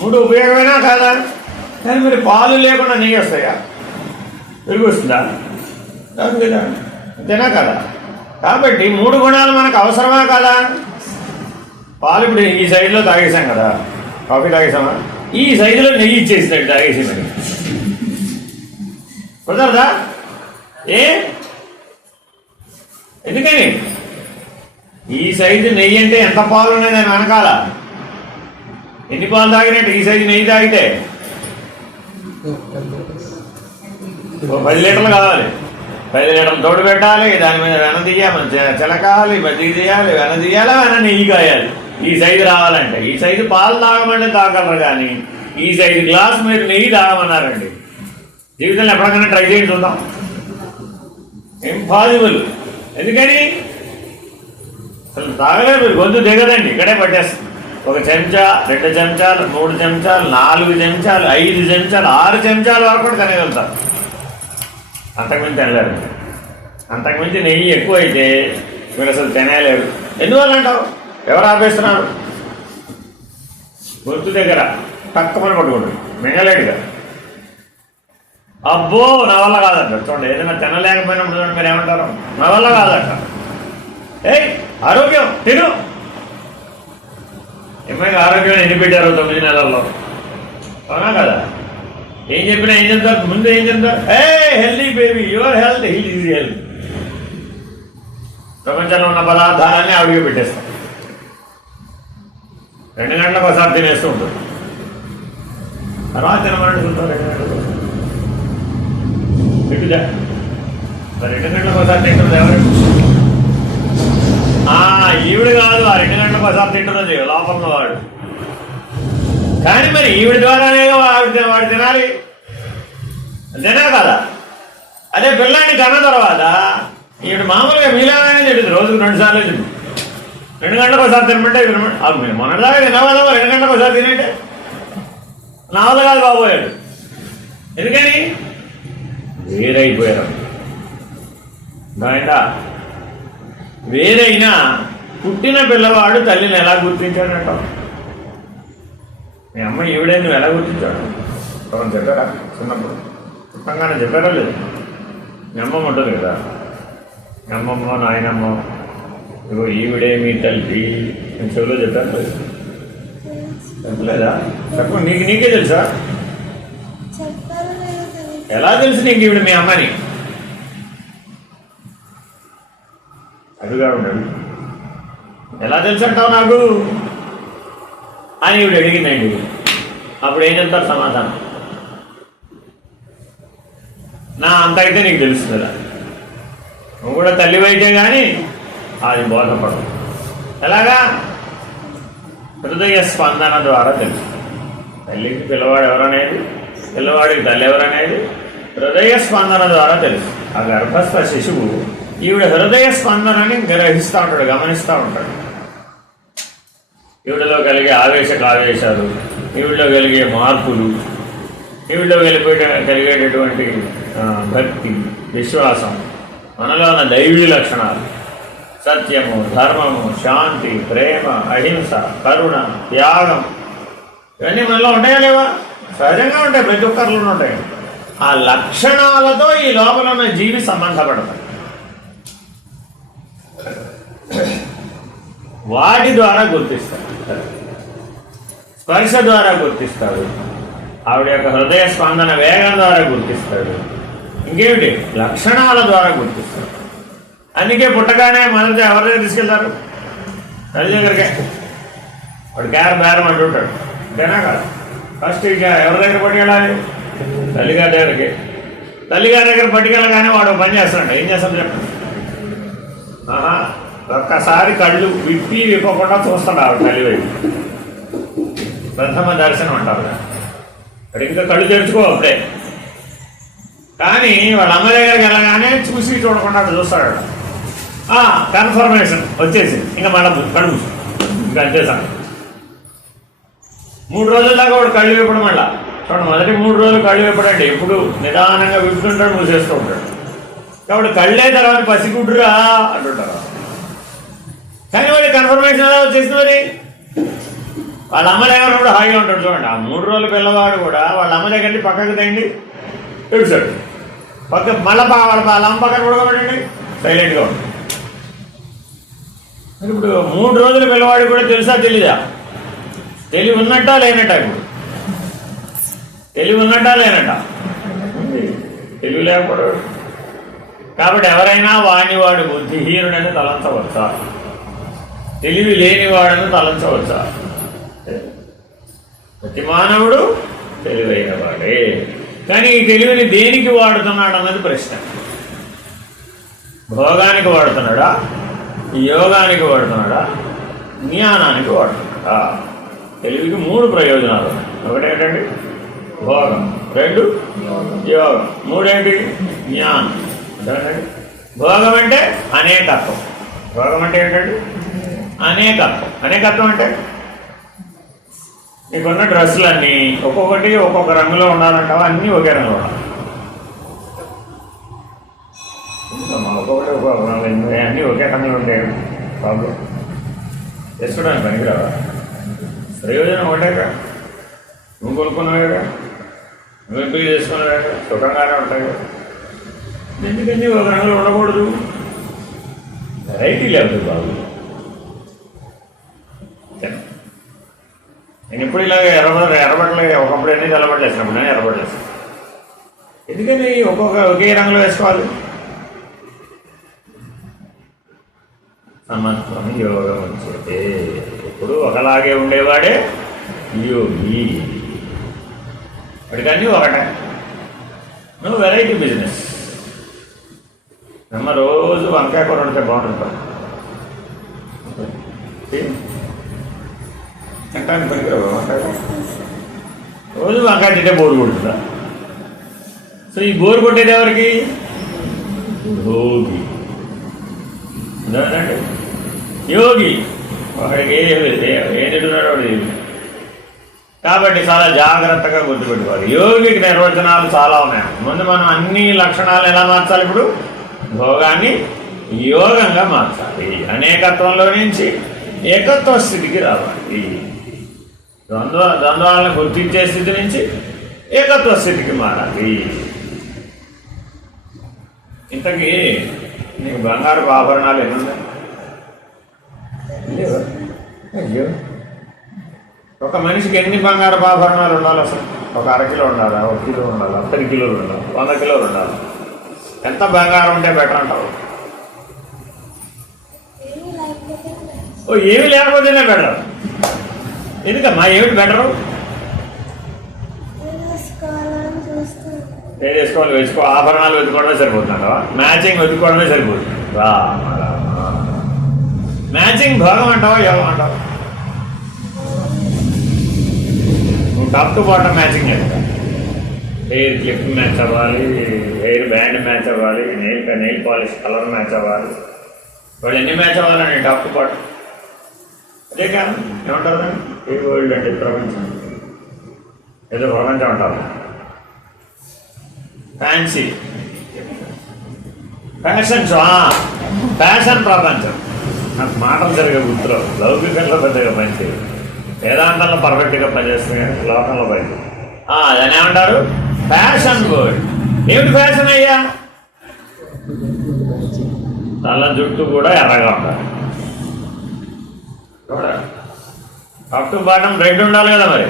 3 ఉపయోగమైనా కాదా? కానీ మరి పాలు లేకుండా నెయ్యి వస్తాయా? పెరుగు వస్తుందా? కాదు కదా, అంతేనా కదా? కాబట్టి 3 గుణాలు మనకు అవసరమా కదా? పాలు ఇప్పుడు ఈ సైజులో తాగేసాం కదా, కాఫీ తాగేసామా? ఈ సైజులో నెయ్యి ఇచ్చేసినట్టు తాగేసి మరి కుదరదా? ఎందుకని? ఈ సైజు నెయ్యి అంటే ఎంత పాలు ఉన్నాయి నేను వెనకాల? ఎన్ని పాలు తాగినట్టు ఈ సైజు నెయ్యి తాగితే 10 లీటర్లు కావాలి. 10 లీటర్లు తోడు పెట్టాలి, దాని మీద వెన తీయాలి, చిలకాలి, మజ్జిగ తీయాలి, వెన తీయాలి, వెన నెయ్యి కాయాలి. ఈ సైజు రావాలంటే ఈ సైజు పాలు తాగమంటే తాగలరు, కానీ ఈ సైజు గ్లాస్ మీరు నెయ్యి తాగమన్నారండి. జీవితంలో ఎప్పటికైనా ట్రై చేసి చూద్దాం. ఇంపాసిబుల్. ఎందుకని? అసలు తాగలేదు, గొంతు దిగదండి, ఇక్కడే పట్టేస్తుంది. 1 చెంచా, 2 చెంచాలు, 3 చెంచాలు, 4 చెంచాలు, 5 చెంచాలు, 6 చెంచాల వరకు కూడా తినగలుగుతారు. అంతకుమించి తినలేరు. అంతకుమించి నెయ్యి ఎక్కువ అయితే మీరు అసలు తినలేరు. ఎందువల్ల అంటావు? ఎవరు ఆపేస్తున్నారు? గొంతు దగ్గర తక్కువని పట్టుకుంటుంది, మింగలేడుగా. అబ్బో నా వల్ల కాదంట. చూడండి, ఏదైనా తినలేకపోయినప్పుడు చూడండి మీరు ఏమంటారు? నా వల్ల కాదంట. ఆరోగ్యం తిను. ఏమైనా ఆరోగ్యం ఎన్ని పెట్టారు 9 నెలల్లో, అవునా కదా? ఏం చెప్పినా ఏం చెప్తారు? ముందు ఏం చెప్తారు? Healthy baby, your health heal is health. ప్రపంచంలో ఉన్న పదార్థాలన్నీ ఆవిడిగా పెట్టేస్తాం. 2 గంటలకు ఒకసారి తినేస్తూ ఉంటుంది. తర్వాత తినమంటుంటారు 2 గంటలకు పెట్టుదా. 2 గంటలకు ఒకసారి తింటుంది ఎవరు? ఈవిడ కాదు, ఆ 2 గంటలకు ఒకసారి తింటున్నది లోపల వాడు. కానీ మరి ఈవిడ ద్వారానే వాడు తినాలి, అంతేనా కదా? అదే పిల్లాన్ని కన్న తర్వాత ఈవిడ మామూలుగా మీలాగానే తింటుంది, రోజుకు 2 సార్లు తింటుంది. 2 గంటలకు ఒకసారి తినమంటే మొన్నటిదాకా తినవాదా? 2 గంటలకు ఒకసారి తినంటే నా వల్ల కాదు బాబోయాడు. ఎందుకని? వేరైపోయారు. దాంట్లో వేరైనా పుట్టిన పిల్లవాడు తల్లిని ఎలా గుర్తించాడంట? మీ అమ్మ ఈవిడే నువ్వు ఎలా గుర్తించాడు? ఎవరు చెప్పారా? చిన్నప్పుడు పుట్టంగానే చెప్పారా లేదు? మీ అమ్మమ్మ ఉంటుంది కదా, మీ అమ్మమ్మ నాయనమ్మ ఇగో ఈవిడే మీ తల్లి నేను చెవులో చెప్పాను లేదు? చెప్పలేదా? చెప్ప నీకే తెలుసా? ఎలా తెలుసు నీకు ఈవిడ మీ అమ్మని? అడుగా ఉన్నాడు. ఎలా తెలుసు అంటావు నాకు అని ఈవిడ అడిగిందండి. అప్పుడు ఏం చెప్తారు సమాధానం? నా అంత అయితే నీకు తెలుస్తుందా? నువ్వు కూడా తల్లివైతే కానీ అది బోధపడదు. ఎలాగా? హృదయ స్పందన ద్వారా తెలుసు. తల్లికి పిల్లవాడు ఎవరనేది, పిల్లవాడికి తల్లి ఎవరనేది హృదయ స్పందన ద్వారా తెలుసు. ఆ గర్భస్థ శిశువు ఈవిడ హృదయ స్పందనని గ్రహిస్తూ ఉంటాడు, గమనిస్తూ ఉంటాడు. ఈవిడలో కలిగే ఆవేశాలు, ఈవిడలో కలిగే మార్పులు, ఈవిడలో కలిగేటటువంటి భక్తి, విశ్వాసం, మనలో ఉన్న దైవీ లక్షణాలు, సత్యము, ధర్మము, శాంతి, ప్రేమ, అహింస, కరుణ, త్యాగం, ఇవన్నీ మనలో ఉంటాయా లేవా? సహజంగా ఉంటాయి, ప్రతి ఒక్కరిలోనూ ఉంటాయి. ఆ లక్షణాలతో ఈ లోపల ఉన్న జీవి సంబంధపడతాయి. వాటి ద్వారా గుర్తిస్తాడు. స్పర్శ ద్వారా గుర్తిస్తాడు. ఆవిడ యొక్క హృదయ స్పందన వేగం ద్వారా గుర్తిస్తాడు. ఇంకేమిటి? లక్షణాల ద్వారా గుర్తిస్తాడు. అందుకే పుట్టగానే మొదట ఎవరి దగ్గర తీసుకెళ్తారు? తల్లి దగ్గరికే. వాడు బేరం అంటుంటాడు, అంతేనా కాదు? ఫస్ట్ ఇక ఎవరి దగ్గర పట్టుకెళ్ళాలి? తల్లిగారి దగ్గరికి. తల్లిగారి దగ్గర పట్టుకెళ్ళగానే వాడు పని చేస్తాడు. ఏం చేస్తాడు చెప్పండి? ఒక్కసారి కళ్ళు విప్పకుండా చూస్తాడు ఆవిడ తల్లి వైపు. ప్రథమ దర్శనం అంటారు కదా. అక్కడ ఇంకా కళ్ళు తెరుచుకో అప్పుడే. కానీ వాళ్ళ అమ్మ దగ్గరికి వెళ్ళగానే చూసి చూడకుండా చూస్తాడు. కన్ఫర్మేషన్ వచ్చేసింది, ఇంకా మళ్ళీ కళ్ళు ఇంకా అంతే సార్. 3 రోజుల దాకా వాడు కళ్ళు విప్పడం. మళ్ళా చూడండి, మొదటి 3 రోజులు కళ్ళు విప్పడండి. ఎప్పుడు నిదానంగా విప్పుతుంటాడు, మూసేస్తూ ఉంటాడు. కాబట్టి కళ్ళే తర్వాత పసిగుడ్డురా అంటుంటారు. కానీ వాడి కన్ఫర్మేషన్ ఎలా వచ్చేసింది? మరి వాళ్ళ అమ్మ దగ్గర కూడా హాయిగా ఉంటాడు. చూడండి, ఆ 3 రోజుల పిల్లవాడు కూడా వాళ్ళ అమ్మ దగ్గర పక్కకు తెండి ఏడుస్తాడు. మళ్ళీ వాళ్ళ అమ్మ పక్కన పడుకోబెట్టండి, సైలెంట్గా ఉంటుంది. ఇప్పుడు 3 రోజుల పిల్లవాడికి కూడా తెలుసా తెలీదా? తెలివి ఉన్నట్టా లేనట్ట? ఇప్పుడు తెలివి ఉన్నట్టా లేనట్ట? తెలివి లేకపోవడం. కాబట్టి ఎవరైనా వాడు బుద్ధిహీనుడని తలంచవచ్చా? తెలివి లేనివాడని తలంచవచ్చా? ప్రతి మానవుడు తెలివైన వాడే. కానీ ఈ తెలివిని దేనికి వాడుతున్నాడు అన్నది ప్రశ్న. భోగానికి వాడుతున్నాడా? యోగానికి వాడుతున్నాడా? జ్ఞానానికి వాడుతున్నాడా? తెలివికి 3 ప్రయోజనాలు ఉన్నాయి. ఒకటి ఏంటండి? భోగం. 2 యోగం. 3 ఏంటి? జ్ఞానం. అర్థమేంటండి? భోగం అంటే అనేకత్వం. భోగం అంటే ఏంటండి? అనేకత్వం. అనేకత్వం అంటే నీకున్న డ్రెస్సులన్నీ ఒక్కొక్కటి ఒక్కొక్క రంగులో ఉండాలంటావా? అన్నీ ఒకే రంగులో ఉండాలి. ఒక్కొక్కటి ఒక్కొక్క రంగులు, అన్నీ ఒకే రంగులో ఉంటే ప్రాబ్లం. వేసుకోవడానికి పనికిరావా? ప్రయోజనం ఒకటేగా. నువ్వు కొనుక్కున్నావుగా, నువ్వు ఎంపిక చేసుకున్నావుగా, సుఖంగానే ఉంటాయి. ఎందుకని ఒక రంగులో ఉండకూడదు? వెరైటీ లేదు బాబు. నేను ఇప్పుడు ఇలాగ ఎర్రబట్టలు ఒకప్పుడు ఎన్ని తెల్లబట్టలు వేసినప్పుడు నేను ఎర్రబట్టలు వేసాను. ఎందుకని ఒకే రంగులో వేసుకోవాలి? సమత్వం యోగం వచ్చేది. ఎప్పుడు ఒకలాగే ఉండేవాడే యోగి. వాడికన్నీ ఒకటే. నువ్వు వెరైటీ బిజినెస్. అమ్మ రోజు వంకాయ కూర వండితే బాగుంటుంది. తింటానికి పనికిరావు వంకాయ. రోజు వంకాయ తింటే బోరు కొడుతుందా? సో ఈ బోరు కొట్టేది ఎవరికి? యోగి. అంటే యోగి. వాడికి ఏం తింటున్నాడు వాడు. కాబట్టి చాలా జాగ్రత్తగా గుర్తుపెట్టుకోవాలి. యోగికి నిర్వచనాలు చాలా ఉన్నాయి. ముందు మనం అన్ని లక్షణాలు ఎలా మార్చాలి? ఇప్పుడు భోగాన్ని యోగంగా మార్చాలి. అనేకత్వంలో నుంచి ఏకత్వ స్థితికి రావాలి. ద్వంద్వాలను గుర్తించే స్థితి నుంచి ఏకత్వ స్థితికి మారాలి. ఇంతకీ నీకు బంగారు ఆభరణాలు ఎన్నున్నాయి? అయ్యో, ఒక మనిషికి ఎన్ని బంగారు ఆభరణాలు ఉండాలి అసలు? ఒక అరకిలో ఉండాలా, 1 కిలో ఉండాలా, 10 కిలోలు ఉండాలి, 100 కిలోలు ఉండాలి? ఎంత బంగారం ఉంటే బెటర్ అంటావు? ఏమి లేకపోతేనే బెటర్. ఎందుకమ్మా ఏమిటి బెటరు? ఏది వేసుకోవాలి? ఆభరణాలు వెతుకోవడమే సరిపోతుందంటావా? మ్యాచింగ్ వెతుకోవడమే సరిపోతుంది. మ్యాచింగ్ భోగం అంటావా యోగం అంటావా? నువ్వు టాప్ టు బాటమ్ మ్యాచింగ్ చేస్తా. హెయిర్ క్లిప్ మ్యాచ్ అవ్వాలి, హెయిర్ బ్యాండ్ మ్యాచ్ అవ్వాలి, నెయిల్ పాలిష్ కలర్ మ్యాచ్ అవ్వాలి. వాళ్ళు ఎన్ని మ్యాచ్ అవ్వాలండి టాప్ టు బాటమ్? అదే కాదు ఏమంటారు? ఏ వరల్డ్ అంటే ప్రపంచం, ఏదో ప్రపంచం అంటారు. ఫ్యాన్సీ ఫ్యాషన్ ఫ్యాషన్ ప్రపంచం. నాకు మాటలు సరిగా గుర్తురావు. లౌకికంలో పెద్దగా పనిచేయదు, వేదాంతంలో పర్ఫెక్ట్గా పనిచేస్తుంది, లోకంలో పని. దాన్ని ఏమంటారు? Fashion world. ఏమిటి ఫ్యాషన్ అయ్యా? తల జుట్టు కూడా ఎర్రగా ఉండాలి. టాప్ టు బాటమ్ రెడ్ ఉండాలి కదా. మరి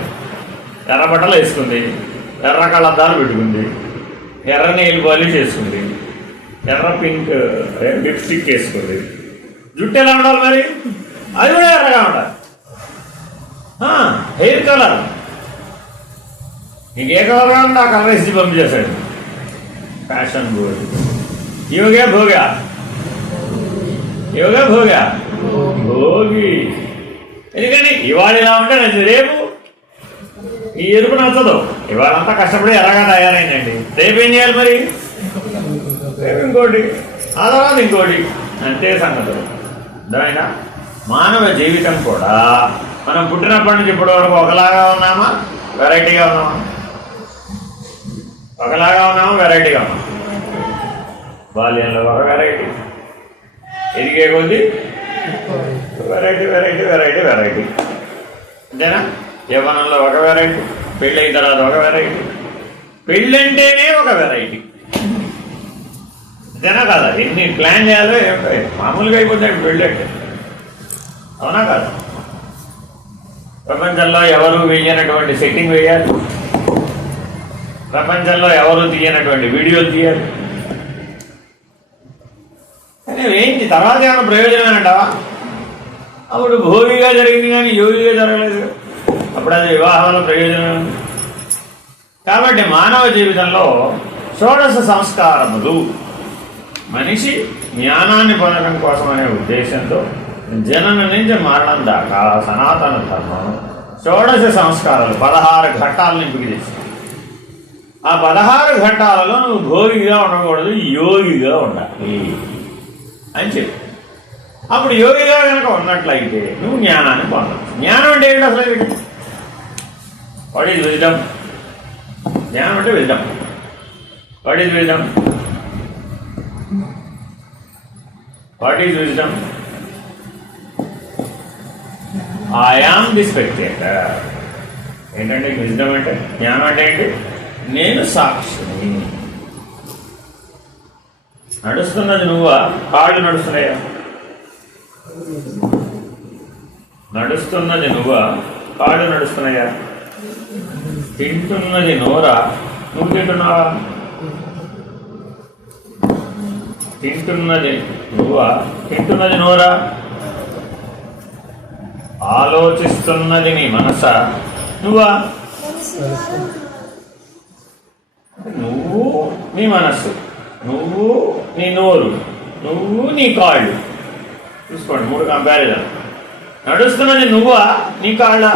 ఎర్ర బట్టలు వేసుకుంది, ఎర్ర కళ్ళద్దాలు పెట్టుకుంది, ఎర్ర నెయిల్ పాలిష్ వేసుకుంది, ఎర్ర పింక్ లిప్స్టిక్ వేసుకుంది. జుట్టు ఎలా ఉండాలి మరి? అది కూడా ఎర్రగా ఉండాలి. హెయిర్ కలర్ నీకు ఏ కలర్గా ఉంటే ఆ కలర్ వేసి పంపించేశాడు. Fashion board. యోగా భోగా, యోగా భోగా భోగి. ఎందుకని ఇవాళ ఇలా ఉంటే నచ్చింది, రేపు ఈ ఎరుపు నచ్చదు. ఇవాళంతా కష్టపడి ఎర్రగా తయారైందండి, రేపు ఏం చేయాలి మరి? రేపు ఇంకోటి, ఆ తర్వాత ఇంకోటి. అంతే సంగతులు. అర్థమైనా? మానవ జీవితం కూడా మనం పుట్టినప్పటి నుంచి ఇప్పటి వరకు ఒకలాగా ఉన్నామా, వెరైటీగా ఉన్నామా? ఒకలాగా ఉన్నామా, వెరైటీగా ఉన్నామా? బాల్యంలో ఒక వెరైటీ, ఎదిగే కొద్ది వెరైటీ వెరైటీ వెరైటీ వెరైటీ. అంతేనా? యవ్వనంలో ఒక వెరైటీ, పెళ్ళైన తర్వాత ఒక వెరైటీ, పెళ్ళంటేనే ఒక వెరైటీ. అంతేనా కదా? ఎన్ని ప్లాన్ చేయాలో మామూలుగా అయిపోతాయి పెళ్ళంటే. అవునా కదా? ప్రపంచంలో ఎవరు వేయనటువంటి సెట్టింగ్ వేయాలి, ప్రపంచంలో ఎవరు తీయనటువంటి వీడియోలు తీయాలి. కానీ ఏంటి తర్వాత ఏమైనా ప్రయోజనమేనంటావా? అప్పుడు భోగిగా జరిగింది కానీ యోగిగా జరగలేదు. అప్పుడు అది వివాహంలో ప్రయోజనం. కాబట్టి మానవ జీవితంలో షోడశ సంస్కారములు మనిషి జ్ఞానాన్ని పొందడం కోసం అనే ఉద్దేశంతో జననం నుంచి మరణం దాకా సనాతన ధర్మం షోడశ సంస్కారాలు 16 ఘట్టాలను ఎంపిక చేసింది. ఆ 16 ఘట్టాలలో నువ్వు భోగిగా ఉండకూడదు, యోగిగా ఉండాలి అని చెప్పి. అప్పుడు యోగిగా కనుక ఉన్నట్లయితే నువ్వు జ్ఞానాన్ని పొందవచ్చు. జ్ఞానం అంటే ఏంటి అసలు? What is wisdom? జ్ఞానం అంటే wisdom. What is wisdom? What is wisdom? I am the spectator. ఏంటంటే విజ్డమ్ అంటే, జ్ఞానం అంటే ఏంటి? నేను సాక్షిని. నడుస్తున్నది నువ్వా, కాళ్ళు నడుస్తున్నాయా? నడుస్తున్నది నువ్వా, కాళ్ళు నడుస్తున్నాయా? తింటున్నది నోరా, నువ్వు తింటున్నావా? తింటున్నది నువ్వా, తింటున్నది నోరా? ఆలోచిస్తున్నది నీ మనసా, నువ్వా? నువ్వు నీ మనస్సు, నువ్వు నీ నోరు, నువ్వు నీ కాళ్ళు. చూసుకోండి, 3 కంపారిజన్. నడుస్తున్నది నువ్వా, నీ కాళ్ళ?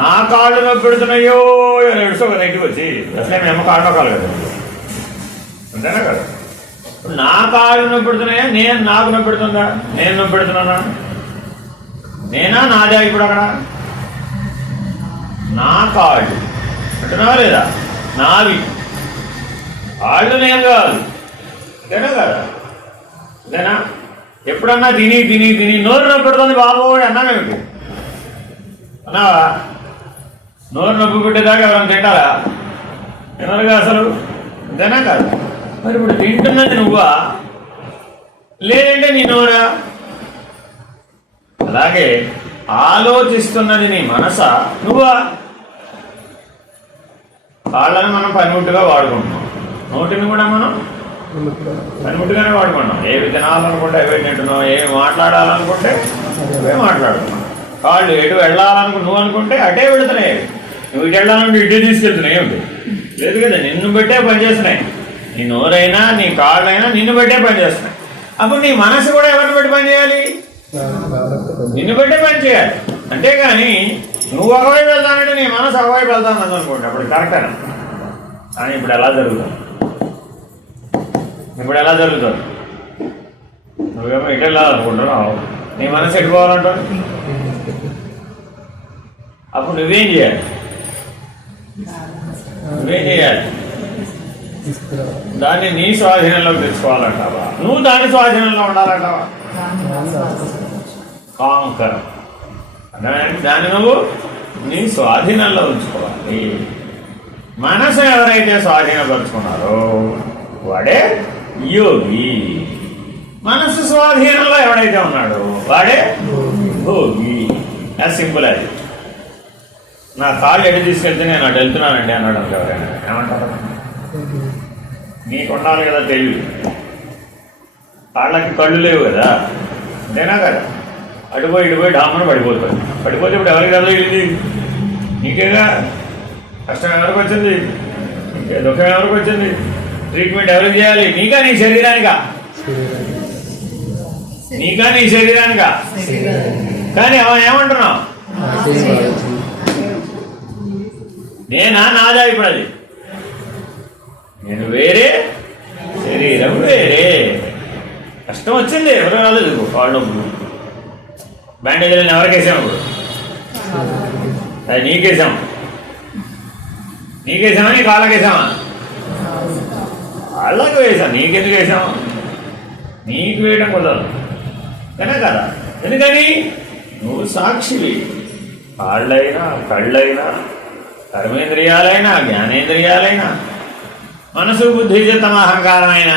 నా కాళ్ళు నొప్పి పెడుతున్నాయో నడుస్తూ కదా ఇంటికి వచ్చి. అసలే మేము కాళ్ళలో కాళ్ళు కదా, అంతేనా కదా? నా కాళ్ళు నొప్పి పెడుతున్నాయా, నేను నాకు నొప్పి పెడుతుందా? నేను నొప్పి పెడుతున్నానా? నేనా నాదా ఇప్పుడు అక్కడ నా కాళ్ళు అంటున్నావా లేదా? నావి కాళ్ళు నేను కాదు, అంతేనా కదా? అంతేనా? ఎప్పుడన్నా తిని తిని తిని నోరు నొప్పి పెడుతుంది బాబోయ్ అన్నామేమిటి? అన్నావా? నోరు నొప్పి పెట్టేదాకా ఎవరైనా తింటారా? తినరుగా అసలు, అంతేనా కాదు? మరి ఇప్పుడు తింటున్నది నువ్వా లేదంటే నీ నోరా? అలాగే ఆలోచిస్తున్నది నీ మనసా నువ్వా? కాళ్ళని మనం పనిముట్టుగా వాడుకుంటున్నాం, నోటిని కూడా మనం పనిముట్టుగానే వాడుకుంటున్నాం. ఏవి తినాలనుకుంటే అవే తింటున్నాం, ఏమి మాట్లాడాలనుకుంటే అవే మాట్లాడుతున్నాం. కాళ్ళు ఎటు వెళ్ళాలనుకుంటు నువ్వు అనుకుంటే అటే వెళుతున్నాయి, నువ్వు ఇటు వెళ్ళాలంటే ఇటే తీసుకెళ్తున్నాయి. ఏమిటి లేదు కదా, నిన్ను బట్టే పనిచేస్తున్నాయి. నీ నోరైనా నీ కాళ్ళైనా నిన్ను బట్టే పనిచేస్తున్నాయి. అప్పుడు నీ మనసు కూడా ఎవరిని బట్టి పనిచేయాలి? నిన్ను బట్టే పని చేయాలి. అంతేగాని నువ్వు ఒకవైపు వెళ్తానంటే నీ మనసు ఒకవైపు వెళ్తాను అనుకోండి, అప్పుడు కరెక్టేనా? కానీ ఇప్పుడు ఎలా జరుగుతుంది? ఇప్పుడు ఎలా జరుగుతుంది? నువ్వేమో ఇటు వెళ్ళాలనుకుంటున్నావు, నీ మనసు ఎట్టుకోవాలంటావు. అప్పుడు నువ్వేం చేయాలి? నువ్వేం చేయాలి? దాన్ని నీ స్వాధీనంలోకి తెచ్చుకోవాలంటావా? నువ్వు దాని స్వాధీనంలో ఉండాలంటావా? కాంకరం దాన్ని నువ్వు నీ స్వాధీనంలో ఉంచుకోవాలి. మనసు ఎవరైతే స్వాధీనపరుచుకున్నారో వాడే యోగి. మనసు స్వాధీనంలో ఎవడైతే ఉన్నాడో వాడే భోగి. అది సింపుల్. అది నా కాళ్ళు ఎటు తీసుకెళ్తే నేను అటు వెళ్తున్నానండి అన్నాడు అనుకో, ఎవరైనా ఏమంటారు? నీకు ఉండాలి కదా తెలివి, కాళ్ళకి కళ్ళు లేవు కదా, అంతేనా కదా? అటుపోయి ఇటుపోయి డామని పడిపోతుంది. పడిపోతే ఇప్పుడు ఎవరికి కదా ఇది? నీకేగా. కష్టం ఎవరికి వచ్చింది? నీకే దుఃఖం ఎవరికి వచ్చింది? ట్రీట్మెంట్ ఎవరికి చేయాలి? నీకా నీ శరీరానికా? నీకా నీ శరీరానికా? కానీ ఏమంటున్నావు? నేనా నాదా? ఇప్పుడు అది నేను వేరే, శరీరం వేరే. కష్టం వచ్చింది, ఎవరు రాలేదు. కాళ్ళు నొప్పులు, బ్యాండేజీలను ఎవరికేసాము? ఇప్పుడు అది నీకేసాము. నీకేసామా నీ కాళ్ళకేసామా? కాళ్ళకి వేసాం. నీకెందుకు వేసాము? నీకు వేయడం కుదరదు కనే కదా. ఎందుకని? నువ్వు సాక్షివి. కాళ్ళైనా కళ్ళైనా కర్మేంద్రియాలైనా జ్ఞానేంద్రియాలైనా మనసు బుద్ధి చిత్తం అహంకారమైన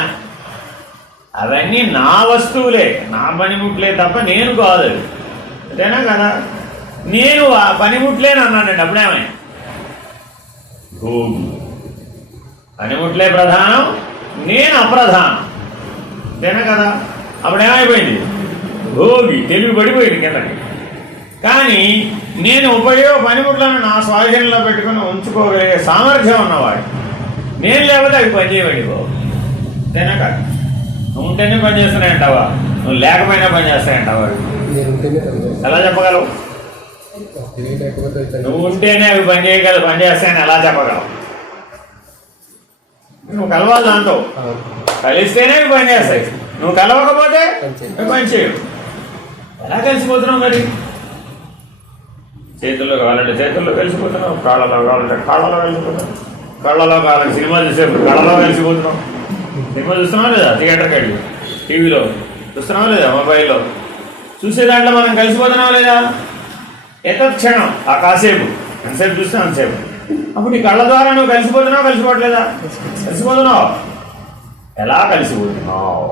అవన్నీ నా వస్తువులే, నా పనిముట్లే తప్ప నేను కాదు. అంతేనా కదా? నేను ఆ పనిముట్లేని అన్నాడండి. అప్పుడేమై భోగి. పనిముట్లే ప్రధానం, నేను అప్రధానం. అంతేనా కదా? అప్పుడేమైపోయింది? భోగి. తెలివి పడిపోయింది కిందకి. కానీ నేను పనిముట్లను నా స్వాధీనంలో పెట్టుకుని ఉంచుకోగలిగే సామర్థ్యం ఉన్నవాడు. నేను లేకపోతే అవి పనిచేయబడి బాబు. అంతేనా కాదు? నువ్వు ఉంటేనే పనిచేస్తున్నాయంటావా? నువ్వు లేకపోయినా పనిచేస్తాయంటావా? ఎలా చెప్పగలవు? నువ్వు ఉంటేనే అవి పనిచేస్తాయని ఎలా చెప్పగలవు? నువ్వు కలవాలి దాంతో, కలిస్తేనే అవి పనిచేస్తాయి. నువ్వు కలవకపోతే అవి పని చేయవు. ఎలా కలిసిపోతున్నావు మరి? చేతుల్లో కావాలంటే చేతుల్లో కలిసిపోతున్నావు, కాళ్ళలో కావాలంటే కాళ్ళలో కలిసిపోతున్నావు, కళ్ళలో కావాలంటే సినిమా చూసేప్పుడు కళ్ళలో కలిసిపోతున్నావు. సినిమా చూస్తున్నావా లేదా? థియేటర్కి వెళ్ళి టీవీలో చూస్తున్నావా లేదా? మొబైల్లో చూసే దాంట్లో మనం కలిసిపోతున్నావా లేదా? క్షణం ఆ కాసేపు ఎంతసేపు చూస్తే అంతసేపు. అప్పుడు నీ కళ్ళ ద్వారా నువ్వు కలిసిపోతున్నావు, కలిసిపోవట్లేదా? కలిసిపోతున్నావు. ఎలా కలిసిపోతున్నావు?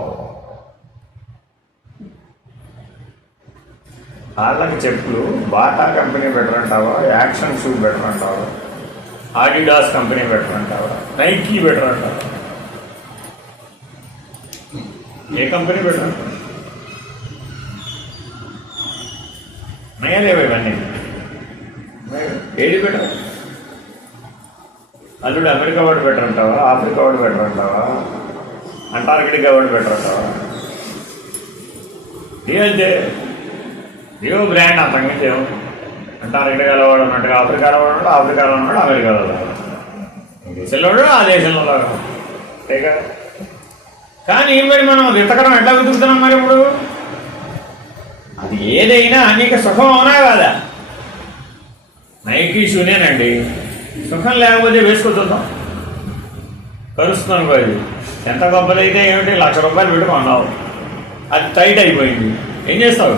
వాళ్ళకి చెప్పులు బాటా కంపెనీ బెటర్ అంటావా, యాక్షన్ షూ బెటర్ అంటావా, ఆడిడాస్ కంపెనీ బెటర్ అంటావా, నైకీ బెటర్ అంటావా? ఏ కంపెనీ బెటర్ అంటావా? నయ్యలేవు ఇవన్నీ. ఏది బెటర్? అల్లుడు అమెరికా వాడు బెటర్ అంటావా, ఆఫ్రికా వాడు బెటర్ అంటావా, అంటార్కిటికా వాడు బెటర్ అంటావా? ఇదంతే. ఏవో బ్రాండ్ అంతకుమించి ఏమో. అంటార్కిటికాలో వాడు ఉన్నట్టుగా ఆఫ్రికాలో వాడు ఉన్నాడు, ఆఫ్రికాలో ఉన్నాడు, అమెరికాలో ఉన్నాడు, ఈ దేశంలో ఉన్నాడు, ఆ దేశంలో ఉన్నాడు. అంతే కదా. కానీ మరి మనం వెతకడం ఎట్లా వెతుకుతున్నాం మరి? ఇప్పుడు అది ఏదైనా నీకు సుఖం అవునా కాదా? నైకి షూనేనండి, సుఖం లేకపోతే వేసుకొద్దాం, కలుస్తున్నాను అది ఎంత గొప్పదైతే ఏమిటి, 1,00,000 రూపాయలు పెట్టి కొన్నావు, అది టైట్ అయిపోయింది, ఏం చేస్తావు?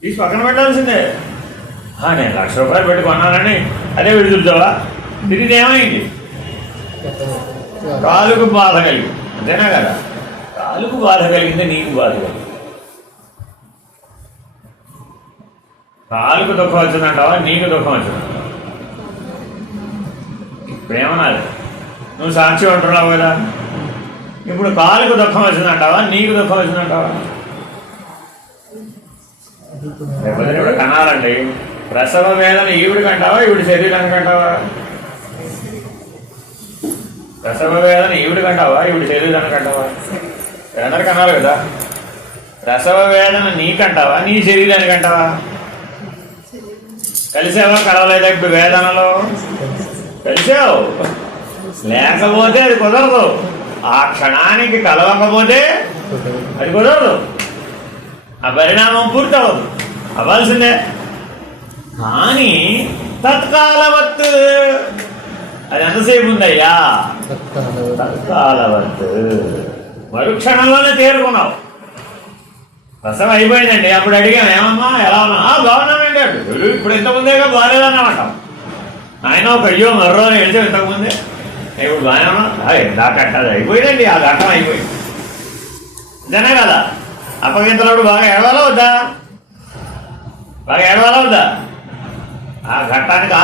తీసి పక్కన పెట్టాల్సిందే. నేను 1,00,000 రూపాయలు పెట్టి కొన్నానని అదే విడుదలతావా? తిరిగి ఏమైంది? కాలుకు బాధ కలిగి, అంతేనా కదా? కాలుకు బాధ కలిగిందే నీకు బాధ కలిగింది. కాలుకు దుఃఖం వచ్చిందంటావా, నీకు దుఃఖం వచ్చిందంటావా? ఇప్పుడేమన్నారు, నువ్వు సాక్షి ఉంటున్నావు కదా, ఇప్పుడు కాలుకు దుఃఖం వచ్చిందంటావా, నీకు దుఃఖం వచ్చిందంటావా? లేకపోతే ఇప్పుడు కనాలండి, ప్రసవ వేదన ఈవిడికి అంటావా, ఈవిడి శరీరానికి అంటావా? ప్రసవ వేదన ఈవిడికి అంటావా, ఈవిడి శరీరానికి అంటావా? అందరికి అన్నారు కదా. ప్రసవ వేదన నీకంటావా, నీ శరీరానికి అంటావా? కలిసావా కలవలేదా? ఇప్పుడు వేదనలో కలిసావు, లేకపోతే అది కుదరదు. ఆ క్షణానికి కలవకపోతే అది కుదరదు, ఆ పరిణామం పూర్తి అవ్వదు, అవ్వాల్సిందే. కానీ తత్కాలవత్తు, అది ఎంతసేపు ఉందయ్యా? తత్కాలవత్తు, మరుక్షణంలోనే తేరుకున్నావు. ప్రసవం అయిపోయిందండి, అప్పుడు అడిగాం ఏమమ్మా ఎలా ఉన్నా? బాగున్నానండి అడు, ఇప్పుడు ఇంతకుముందేగా బాగాలేదన్నమాట. ఆయన ఒక అయ్యో మర్రో వెళ్తే ఇంతకుముందే, ఇప్పుడు బాగానే ఉన్నా, ఎంత కట్టదు అయిపోయిందండి, ఆ ఘట్టం అయిపోయింది. అంతేనా కదా? అప్పగింతలప్పుడు బాగా ఏడవాలా వద్దా? బాగా ఏడవాలా వద్దా? ఆ ఘట్టానికి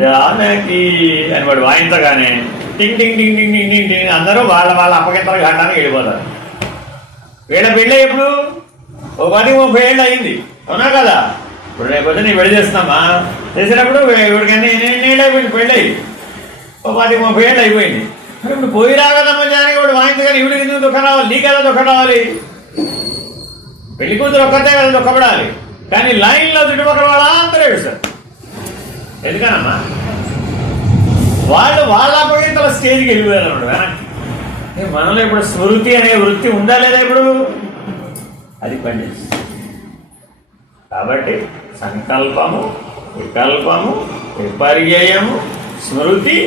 జానకి అని వాడు వాయించగానే టింగ్ టింగ్ టింగ్ టింగ్ టింగ్ టింగ్ టింగ్ అందరూ వాళ్ళ అప్పగింతల ఘట్టానికి వెళ్ళిపోతారు. వీళ్ళ పెళ్ళి ఎప్పుడు? 10-30 ఏళ్ళు అయింది, అవునా కదా? ఇప్పుడు రేపొద్దు నీ పెళ్లి చేస్తున్నామా, చేసినప్పుడు ఇవిడికన్నీ ఎన్నేళ్ళు అయిపోయింది పెళ్ళి అయ్యి, 10-30 ఏళ్ళు అయిపోయింది. మరి ఇప్పుడు పోయి రాగదమ్మ జానకి వాడు వాయించగానే ఇవిడికి ఎందుకు దుఃఖం రావాలి? నీకెలా దుఃఖం రావాలి? పెళ్లి కూతురు ఒక్కతే కదా దుఃఖపడాలి, కానీ లైన్లో చుట్టుపక్కల వాళ్ళందరూ ఏడుస్తారు. ఎందుకనమ్మా? వాళ్ళ అప్పగింతల స్టేజ్కి వెళ్ళిపోయారు అన్నాడు వెనక్కి. మనలో ఇప్పుడు స్మృతి అనే వృత్తి ఉందా లేదా? ఇప్పుడు అది పనిచేస్తుంది. కాబట్టి సంకల్పము, వికల్పము, విపర్యయము, స్మృతి,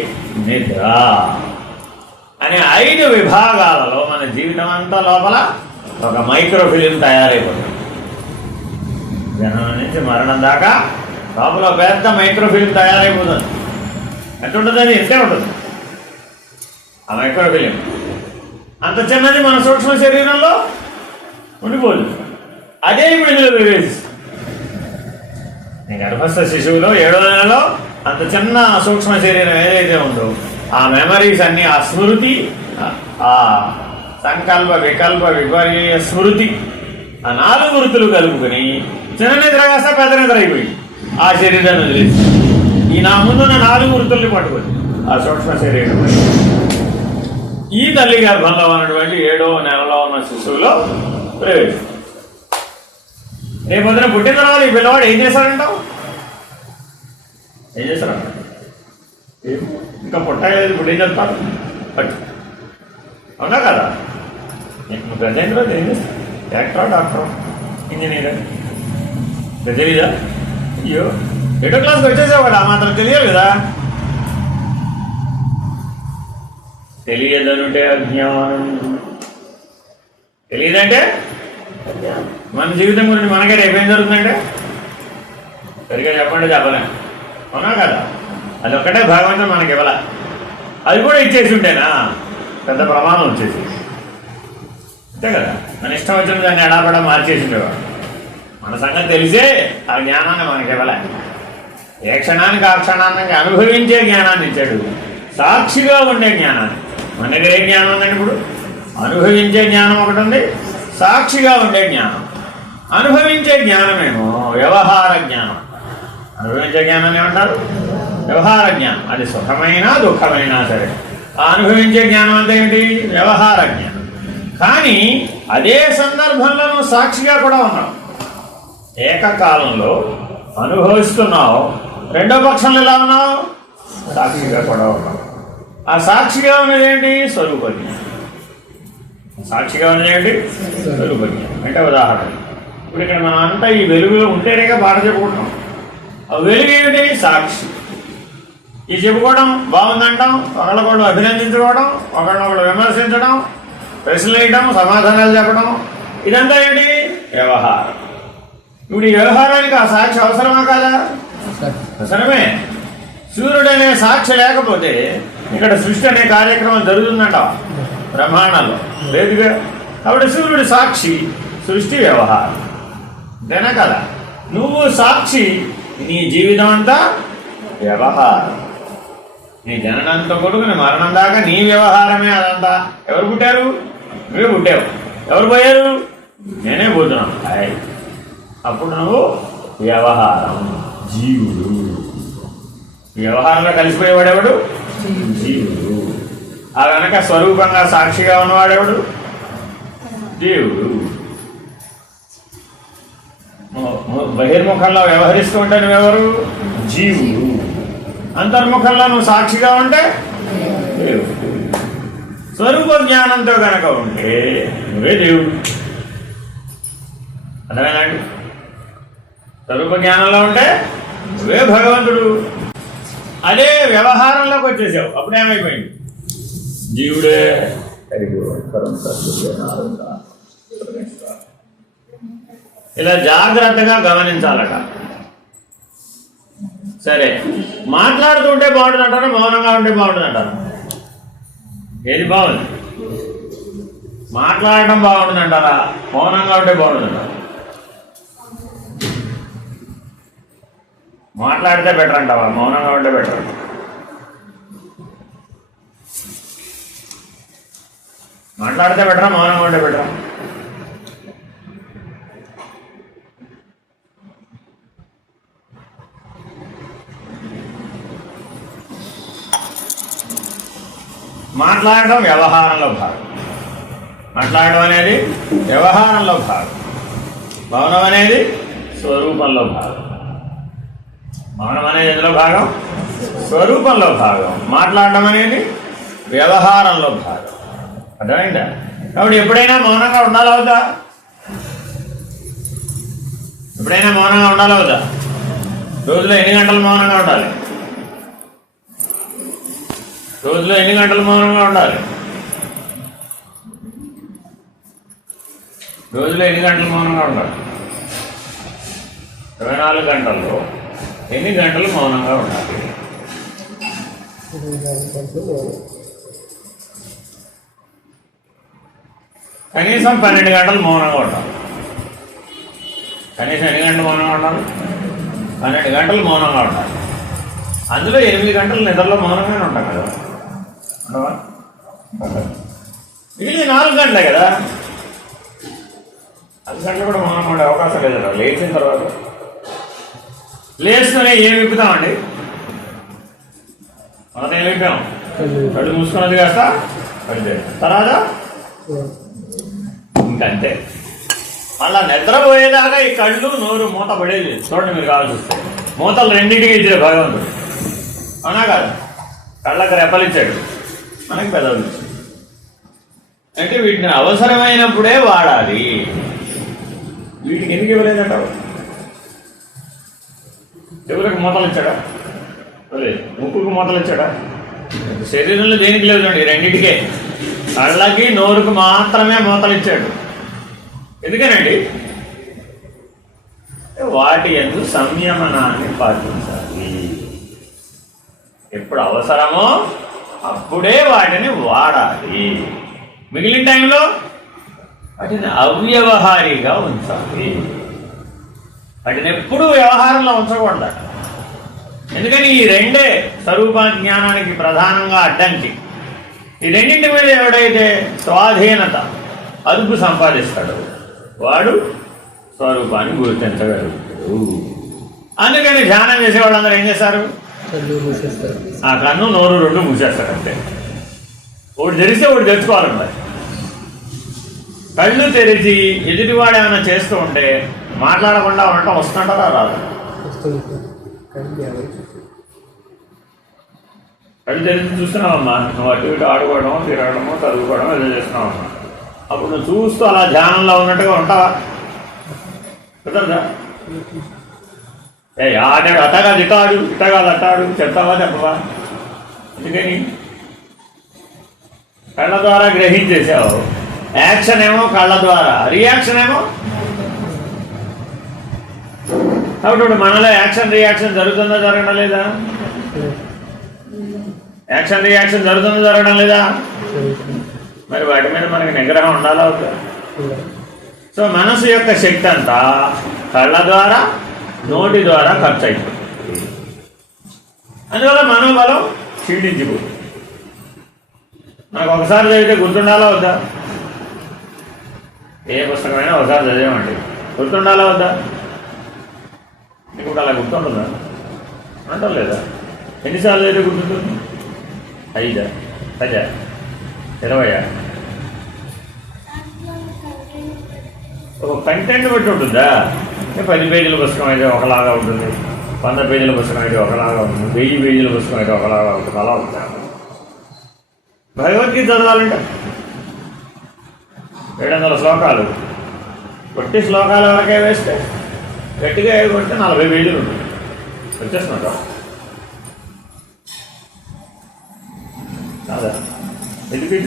నిద్ర అనే 5 విభాగాలలో మన జీవితం అంతా లోపల ఒక మైక్రోఫిలిం తయారైపోతుంది. జనం నుంచి మరణం దాకా లోపల పెద్ద మైక్రోఫిలిం తయారైపోతుంది. ఎట్లుంటుంది? అది ఇంతే ఉంటుంది. ఆ మైక్రోఫిలిం అంత చిన్నది మన సూక్ష్మ శరీరంలో ఉండిపోదు. అదే ఇప్పుడు ఇందులో ప్రవేశిస్తుంది. నీ గర్భస్థ శిశువులో 7వ నెలలో అంత చిన్న సూక్ష్మ శరీరం ఏదైతే ఉందో ఆ మెమరీస్ అన్నీ, ఆ స్మృతి, ఆ సంకల్ప వికల్ప విపర్యయ స్మృతి, ఆ 4 వృత్తులు కలుపుకొని చిన్న నిద్ర కాస్త పెద్ద నిద్ర అయిపోయింది. ఆ శరీరాన్ని వదిలేసి ఈ నా ముందున్న 4 వృత్తుల్ని పట్టుకొని ఆ సూక్ష్మ శరీరం ఈ తల్లి గర్భంలో ఉన్నటువంటి 7వ నెలలో ఉన్న శిశువులో ప్రవేశం. రేపు పొద్దున పుట్టిన తర్వాత ఈ పిల్లవాడు ఏం చేస్తాడంటావు? ఏం చేస్తారంట? ఇంకా పుట్టలేదు, ఇప్పుడు ఏం చెప్తారు? పట్టు, అవునా కదా? నువ్వు ప్రజెంట్ రోజు ఏం చేస్తావు? యాక్టరా, డాక్టరా, ఇంజనీరా? తెలీదా? అయ్యో 8వ క్లాస్కి వచ్చేసావు కదా, మాత్రం తెలియాలి కదా. తెలియదనుంటే అజ్ఞానం, తెలియదంటే మన జీవితం గురించి మనకే రేపేం జరుగుతుందంటే సరిగా చెప్పండి, చెప్పలేం, అవునా కదా? అది ఒక్కటే భగవంతుడు మనకి ఇవ్వాల, అది కూడా ఇచ్చేసి ఉంటేనా పెద్ద ప్రమాదం వచ్చేసి, అంతే కదా? మన ఇష్టం వచ్చిన దాన్ని ఎడాపడా మార్చేసి ఉండేవాడు. మన సంగతి తెలిసే ఆ జ్ఞానాన్ని మనకి ఇవ్వలే. ఏ క్షణానికి ఆ క్షణానికి అనుభవించే జ్ఞానాన్ని ఇచ్చాడు, సాక్షిగా ఉండే జ్ఞానాన్ని. మన దగ్గర ఏ జ్ఞానం ఉందండి? ఇప్పుడు అనుభవించే జ్ఞానం ఒకటి ఉంది, సాక్షిగా ఉండే జ్ఞానం. అనుభవించే జ్ఞానమేమో వ్యవహార జ్ఞానం. అనుభవించే జ్ఞానాన్ని ఏమంటారు? వ్యవహార జ్ఞానం. అది సుఖమైనా దుఃఖమైనా సరే ఆ అనుభవించే జ్ఞానం అంటే ఏంటి? వ్యవహార జ్ఞానం. కానీ అదే సందర్భంలో నువ్వు సాక్షిగా కూడా ఉన్నావు. ఏకకాలంలో అనుభవిస్తున్నావు, రెండో పక్షంలో ఎలా ఉన్నావు? సాక్షిగా కూడా ఉన్నావు. ఆ సాక్షిగా ఉన్నది ఏంటి? స్వరూప జ్ఞానం. సాక్షిగా ఉన్నది స్వరూప జ్ఞానం. అంటే ఉదాహరణ, ఇప్పుడు ఇక్కడ మనం అంతా ఈ వెలుగులో ఉంటేనేగా పాట చెప్పుకుంటాం. ఆ వెలుగు ఏమిటి? సాక్షి. ఈ చెప్పుకోవడం, బాగుందంటాం, ఒకళ్ళకొకళ్ళు అభినందించుకోవడం, ఒకళ్ళొకళ్ళు విమర్శించడం, ప్రశ్నలు వేయడం, సమాధానాలు చెప్పడం, ఇదంతా ఏంటి? వ్యవహారం. ఇప్పుడు ఈ వ్యవహారానికి ఆ సాక్షి అవసరమా కాదా? అవసరమే. సూర్యుడు అనే సాక్షి లేకపోతే ఇక్కడ సృష్టి అనే కార్యక్రమం జరుగుతుందంట బ్రహ్మాండంలో, లేదుగా. కాబట్టి సూర్యుడు సాక్షి, సృష్టి వ్యవహారం, అంతేనా కదా? నువ్వు సాక్షి, నీ జీవితం అంతా వ్యవహారం. నీ జననంతో కొడుకుని మరణం దాకా నీ వ్యవహారమే అదంతా. ఎవరు పుట్టారు? నువ్వే పుట్టావు. ఎవరు పోయారు? నేనే పోతున్నాను. అప్పుడు నువ్వు వ్యవహారం, జీవుడు. వ్యవహారంలో కలిసిపోయేవాడెవడు? జీవుడు. ఆ వెనక స్వరూపంగా సాక్షిగా ఉన్నవాడెవడు? దేవుడు. బహిర్ముఖంలో వ్యవహరిస్తూ ఉంటే నువ్వెవరు? జీవుడు. అంతర్ముఖంలో నువ్వు సాక్షిగా ఉంటే దేవుడు. స్వరూప జ్ఞానంతో కనుక ఉంటే నువ్వే దేవుడు. అర్థమేనాండి? స్వరూప జ్ఞానంలో ఉంటే నువ్వే భగవంతుడు. అదే వ్యవహారంలోకి వచ్చేసావు, అప్పుడేమైపోయింది? జీవుడే ఇలా జాగ్రత్తగా గమనించాలట. సరే, మాట్లాడుతుంటే బాగుంటుంది అంటారా, మౌనంగా ఉంటే బాగుంటుంది అంటారా? ఏది బాగుంది? మాట్లాడటం బాగుంటుంది అంటారా, మౌనంగా ఉంటే బాగుంటుంది అంటారా? మాట్లాడితే బెటర్ అంటావా, మౌనంగా ఉంటే బెటర్ అంటావా? మాట్లాడితే బెటరా, మౌనంగా ఉంటే బెటరా? మాట్లాడడం వ్యవహారంలో భాగం. మాట్లాడడం అనేది వ్యవహారంలో భాగం. మౌనం అనేది స్వరూపంలో భాగం. మౌనం అనేది ఎందులో భాగం? స్వరూపంలో భాగం. మాట్లాడడం అనేది వ్యవహారంలో భాగం. అర్థమైందా? కాబట్టి ఎప్పుడైనా మౌనంగా ఉండాలవుదా? ఎప్పుడైనా మౌనంగా ఉండాలవుదా? రోజులో ఎన్ని గంటలు మౌనంగా ఉండాలి? రోజులో ఎన్ని గంటలు మౌనంగా ఉండాలి? రోజులో ఎన్ని గంటలు మౌనంగా ఉండాలి? 24 గంటల్లో ఎన్ని గంటలు మౌనంగా ఉండాలి? కనీసం 12 గంటలు మౌనంగా ఉండాలి. కనీసం ఎన్ని గంటలు మౌనంగా ఉండాలి? 12 గంటలు మౌనంగా ఉండాలి. అందులో 8 గంటలు నిద్రలో మౌనంగానే ఉంటాం కదా. మిగిలిన 4 గంటలే కదా. 4 గంటలు కూడా మౌనంగా ఉండే అవకాశం లేదు కదా. లేచిన తర్వాత లేస్తూనే ఏం విప్పుతామండి? మొదట ఏం విప్పాం? కళ్ళు మూసుకున్నది కాస్త తర్వాత ఇంకంతే. మళ్ళా నిద్రపోయేదాకా ఈ కళ్ళు నోరు మూత పడేది. చూడండి, మీరు కావాల్సి వస్తే మూతలు రెండింటికి ఇచ్చాడు భగవంతుడు, అవునా కాదు? కళ్ళకి రెప్పలిచ్చాడు, మనకి పెదవులు ఇచ్చాడు. అంటే వీటిని అవసరమైనప్పుడే వాడాలి. వీటికి ఎందుకు ఇవ్వలేదంటావు? చెవులకు మూతలు ఇచ్చాడా? లేదు. ముక్కుకు మూతలు ఇచ్చాడా? శరీరంలో దేనికి లేదు అండి, రెండింటికే. కళ్ళకి నోరుకు మాత్రమే మూతలు ఇచ్చాడు. ఎందుకనండి? వాటి యందు సంయమనాన్ని పాటించాలి. ఎప్పుడు అవసరమో అప్పుడే వాటిని వాడాలి. మిగిలిన టైంలో వాటిని అవ్యవహారిగా ఉంచాలి. వాటిని ఎప్పుడూ వ్యవహారంలో ఉంచకూడదు. ఎందుకని ఈ రెండే స్వరూప జ్ఞానానికి ప్రధానంగా అడ్డంకి. ఈ రెండింటి మీద ఎవడైతే స్వాధీనత, అదుపు సంపాదిస్తాడో వాడు స్వరూపాన్ని గుర్తించగలుగుతాడు. అందుకని ధ్యానం చేసే వాళ్ళందరూ ఏం చేస్తారు? ఆ కన్ను నోరు రెండు మూసేస్తారు అంతే. ఒకటి తెరిస్తే ఒకటి తెరుచుకోవాలి. మరి కళ్ళు తెరిచి ఎదుటివాడు ఏమైనా చేస్తూ ఉంటే మాట్లాడకుండా ఉండటం వస్తుంటారా? రాదు. కళ్ళు తెరిచి చూస్తున్నావమ్మా, నువ్వు అటు ఇటు ఆడుకోవడం, తిరగడము, చదువుకోవడం ఏదో చేస్తున్నావమ్మా. అప్పుడు నువ్వు చూస్తూ అలా ధ్యానంలో ఉన్నట్టుగా ఉంటావా? కుదరదా? ఆడాడు అట్టగా ఇటాడు, ఇట్టగా అట్టాడు, చెప్తావా చెప్పవా? ఎందుకని? కళ్ళ ద్వారా గ్రహించేసావు. యాక్షన్ ఏమో కళ్ళ ద్వారా, రియాక్షన్ ఏమో. కాబట్టి మనలో యాక్షన్ రియాక్షన్ జరుగుతుందా జరగడం లేదా? యాక్షన్ రియాక్షన్ జరుగుతుందా జరగడం లేదా? మరి వాటి మీద మనకి నిగ్రహం ఉండాలా అవుతా? సో మనసు యొక్క శక్తి అంతా కళ్ళ ద్వారా నోటి ద్వారా ఖర్చు అయిపోతుంది. అందువల్ల మనోబలం క్షీణించిపోతుంది. నాకు ఒకసారి చదివితే గుర్తుండాలా వద్దా? ఏ పుస్తకమైనా ఒకసారి చదివామండి, గుర్తుండాలా వద్దా? ఇప్పుడు అలా గుర్తుంటుందా? అంటారు లేదా? ఎన్నిసార్లు అయితే గుర్తుంటుంది? 5, 10, 20? ఒక కంటెంట్ బట్టి ఉంటుందా? 10 పేజీల పుస్తకం అయితే ఒకలాగా ఉంటుంది, 100 పేజీల పుస్తకం అయితే ఒకలాగా ఉంటుంది, 1000 పేజీల పుస్తకం అయితే ఒకలాగా ఉంటుంది. అలా ఉంటుంది. భగవద్గీత చదవాలంటే 700 శ్లోకాలు, కొట్టి శ్లోకాల వరకే వేస్తే గట్టిగా కొడితే 40 పేజీలు ఉంటుంది. వచ్చేస్తున్నట్టు కాదా? ఎందుకు?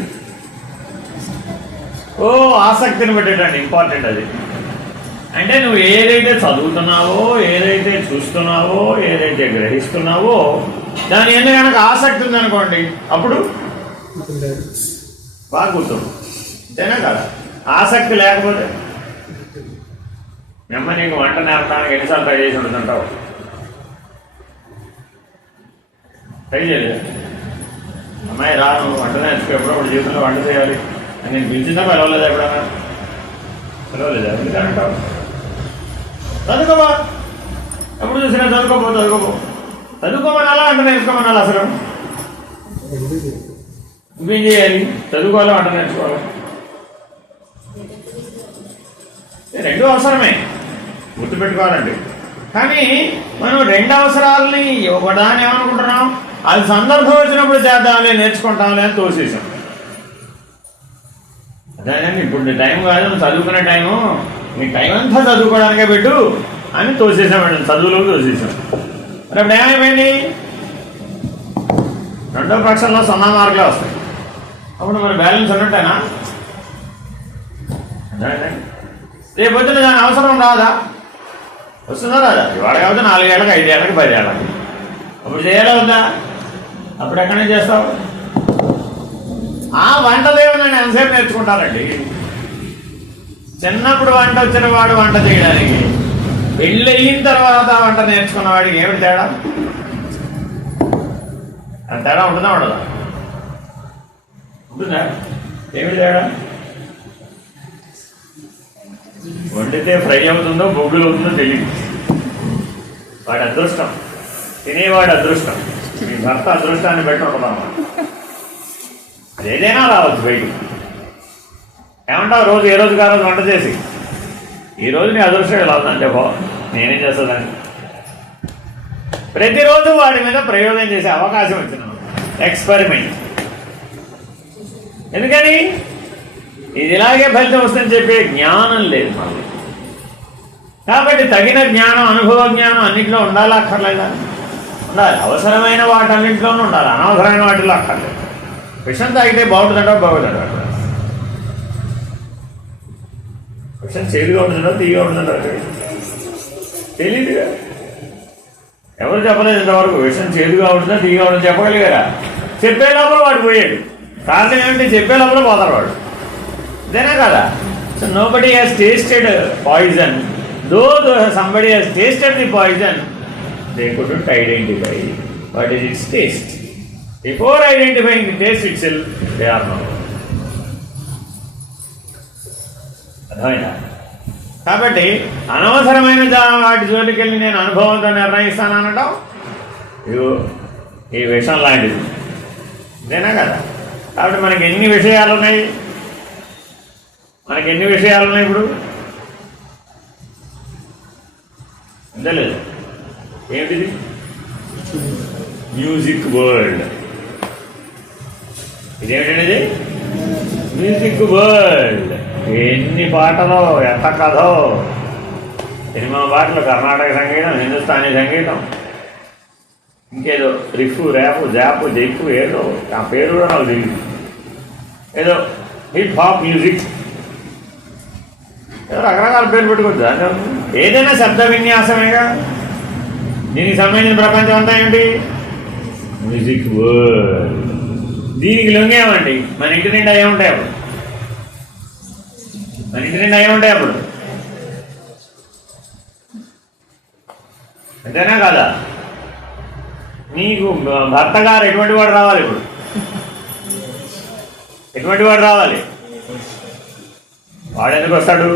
ఆసక్తిని పెట్టేటండి ఇంపార్టెంట్ అది. అంటే నువ్వు ఏదైతే చదువుతున్నావో, ఏదైతే చూస్తున్నావో, ఏదైతే గ్రహిస్తున్నావో దాని ఎందుకు కనుక ఆసక్తి ఉందనుకోండి, అప్పుడు బాగా గుర్తుంది. అంతేనా కదా? ఆసక్తి లేకపోతే అమ్మ నీకు వంట నేర్పడానికి ఎన్నిసార్లు ట్రై చేసి ఉంటుందంటావు? ట్రై చేయలేదు. అమ్మాయి రాను వంట నేర్చుకో, ఎప్పుడప్పుడు జీవితంలో వంట చేయాలి అని నేను పిలిచిందా? పిలవలేదా? ఎప్పుడన్నా పిలవలేదా? ఎందుకంటావు? చదువుకోబా, ఎప్పుడు చూసినా చదువుకోబో. చదువుకోమనాలా వంట నేర్చుకోమనాలా? అసలు నువ్వేం చేయాలి? చదువుకోవాలా వంట నేర్చుకోవాలి? రెండు అవసరమే, గుర్తుపెట్టుకోవాలండి. కానీ మనం 2 అవసరాలని ఒకదాని ఏమనుకుంటున్నాం, అది సందర్భం వచ్చినప్పుడు చేద్దాంలే, నేర్చుకుంటాంలే అని తోసేసాం. అదేనండి, ఇప్పుడు నీ టైం కాదు, నువ్వు చదువుకునే టైము, నీ టైం అంతా చదువుకోవడానికే పెట్టు అని తోసేసామండి, చదువులోకి తోసేసాం. మరి అప్పుడు ఏమైపోయింది? 2వ పక్షంలో 0 మార్కులే వస్తాయి. అప్పుడు మరి బ్యాలెన్స్ ఉన్నట్టేనా? అదేనండి, రేపు పొద్దున దాని అవసరం రాదా? వస్తుందా రాదా? ఇవాళ కాబట్టి 4 ఏళ్ళకి, 5 ఏళ్ళకి, 10 ఏళ్ళకి. అప్పుడు చేయాలా వద్దా? అప్పుడు ఎక్కడి నుంచి చేస్తావు? ఆ వంటదేమన్నా ఎంతసేపు నేర్చుకుంటారండి? చిన్నప్పుడు వంట వచ్చిన వాడు వంట చేయడానికి, పెళ్ళి అయిన తర్వాత వంట నేర్చుకున్న వాడికి ఏమిటి తేడా? అంత తేడా ఉంటుందా ఉండదా? ఉంటుందా? ఏమిటి తేడా? వండితే ఫ్రై అవుతుందో బొగ్గులు అవుతుందో తెలియదు. వాడి అదృష్టం, తినేవాడి అదృష్టం. మీ భర్త అదృష్టాన్ని బట్టి ఉంటుందన్నమాట. అది ఏదైనా రావచ్చు బయటికి. ఏమంటావు? రోజు ఏ రోజుకి ఆ రోజు వంట చేసి, ఈరోజు నీ అదృష్టం ఎలా ఉందంటే నేనేం చేస్తుందని ప్రతిరోజు వాడి మీద ప్రయోగం చేసే అవకాశం వచ్చింది. ఎక్స్పెరిమెంట్. ఎందుకని? ఇది ఇలాగే ఫలితం వస్తుందని చెప్పే జ్ఞానం లేదు మాకు. కాబట్టి తగిన జ్ఞానం, అనుభవ జ్ఞానం అన్నింటిలో ఉండాలా అక్కర్లేదా? ఉండాలి. అవసరమైన వాటన్నింటిలోనూ ఉండాలి, అనవసరమైన వాటిలో అక్కర్లేదు. విషం తాగితే బాగుంటుందంటో బాగుంటుందంట. విషం చేదుగా ఉంటుందో తీగా ఉంటుందంట తెలియదుగా. ఎవరు చెప్పలేదు ఇంతవరకు విషం చేదుగా ఉంటుందో తీగా ఉంటుందో చెప్పగలిగారా? చెప్పే లోపల వాడు పోయాడు. కారణం ఏమిటి? చెప్పే లోపల పోతాడు వాడు. ఇదేనా కదా? So nobody has tasted poison. Though somebody has tasted the poison, they couldn't identify what is its taste. Before identifying the taste itself, they are known. అర్థమైనా? కాబట్టి అనవసరమైన వాటి జోలికి వెళ్ళి నేను అనుభవంతో నిర్ణయిస్తాననటం ఈ విషయం లాంటిది. ఇదేనా కదా? కాబట్టి మనకి ఎన్ని విషయాలు ఉన్నాయి? ఇప్పుడు లేదు. ఏమిటిది? Music world. ఇదేమిటండి? Music world. ఎన్ని పాటలో ఎంత కథో, సినిమా పాటలు, కర్ణాటక సంగీతం, హిందుస్థానీ సంగీతం, ఇంకేదో రిఫ్, ర్యాపు, జాపు, జైపు, ఏదో ఆ పేరు కూడా నాకు తెలియదు, ఏదో హిప్ హాప్ మ్యూజిక్, ఏదో రకరకాల పేరు పెట్టుకోవచ్చు. ఏదైనా శబ్ద విన్యాసమేగా. దీనికి సంబంధించిన ప్రపంచం అంతా ఏంటి? Music world. దీనికి లొంగేమండి మన ఇంటి నిండా ఏముంటాయి అప్పుడు? మన ఇంటి నిండా ఏముంటాయి అప్పుడు? అంతేనా కాదా? నీకు భర్త గారు ఎటువంటి వాడు రావాలి? ఇప్పుడు ఎటువంటి వాడు రావాలి? వాడు ఎందుకు వస్తాడు?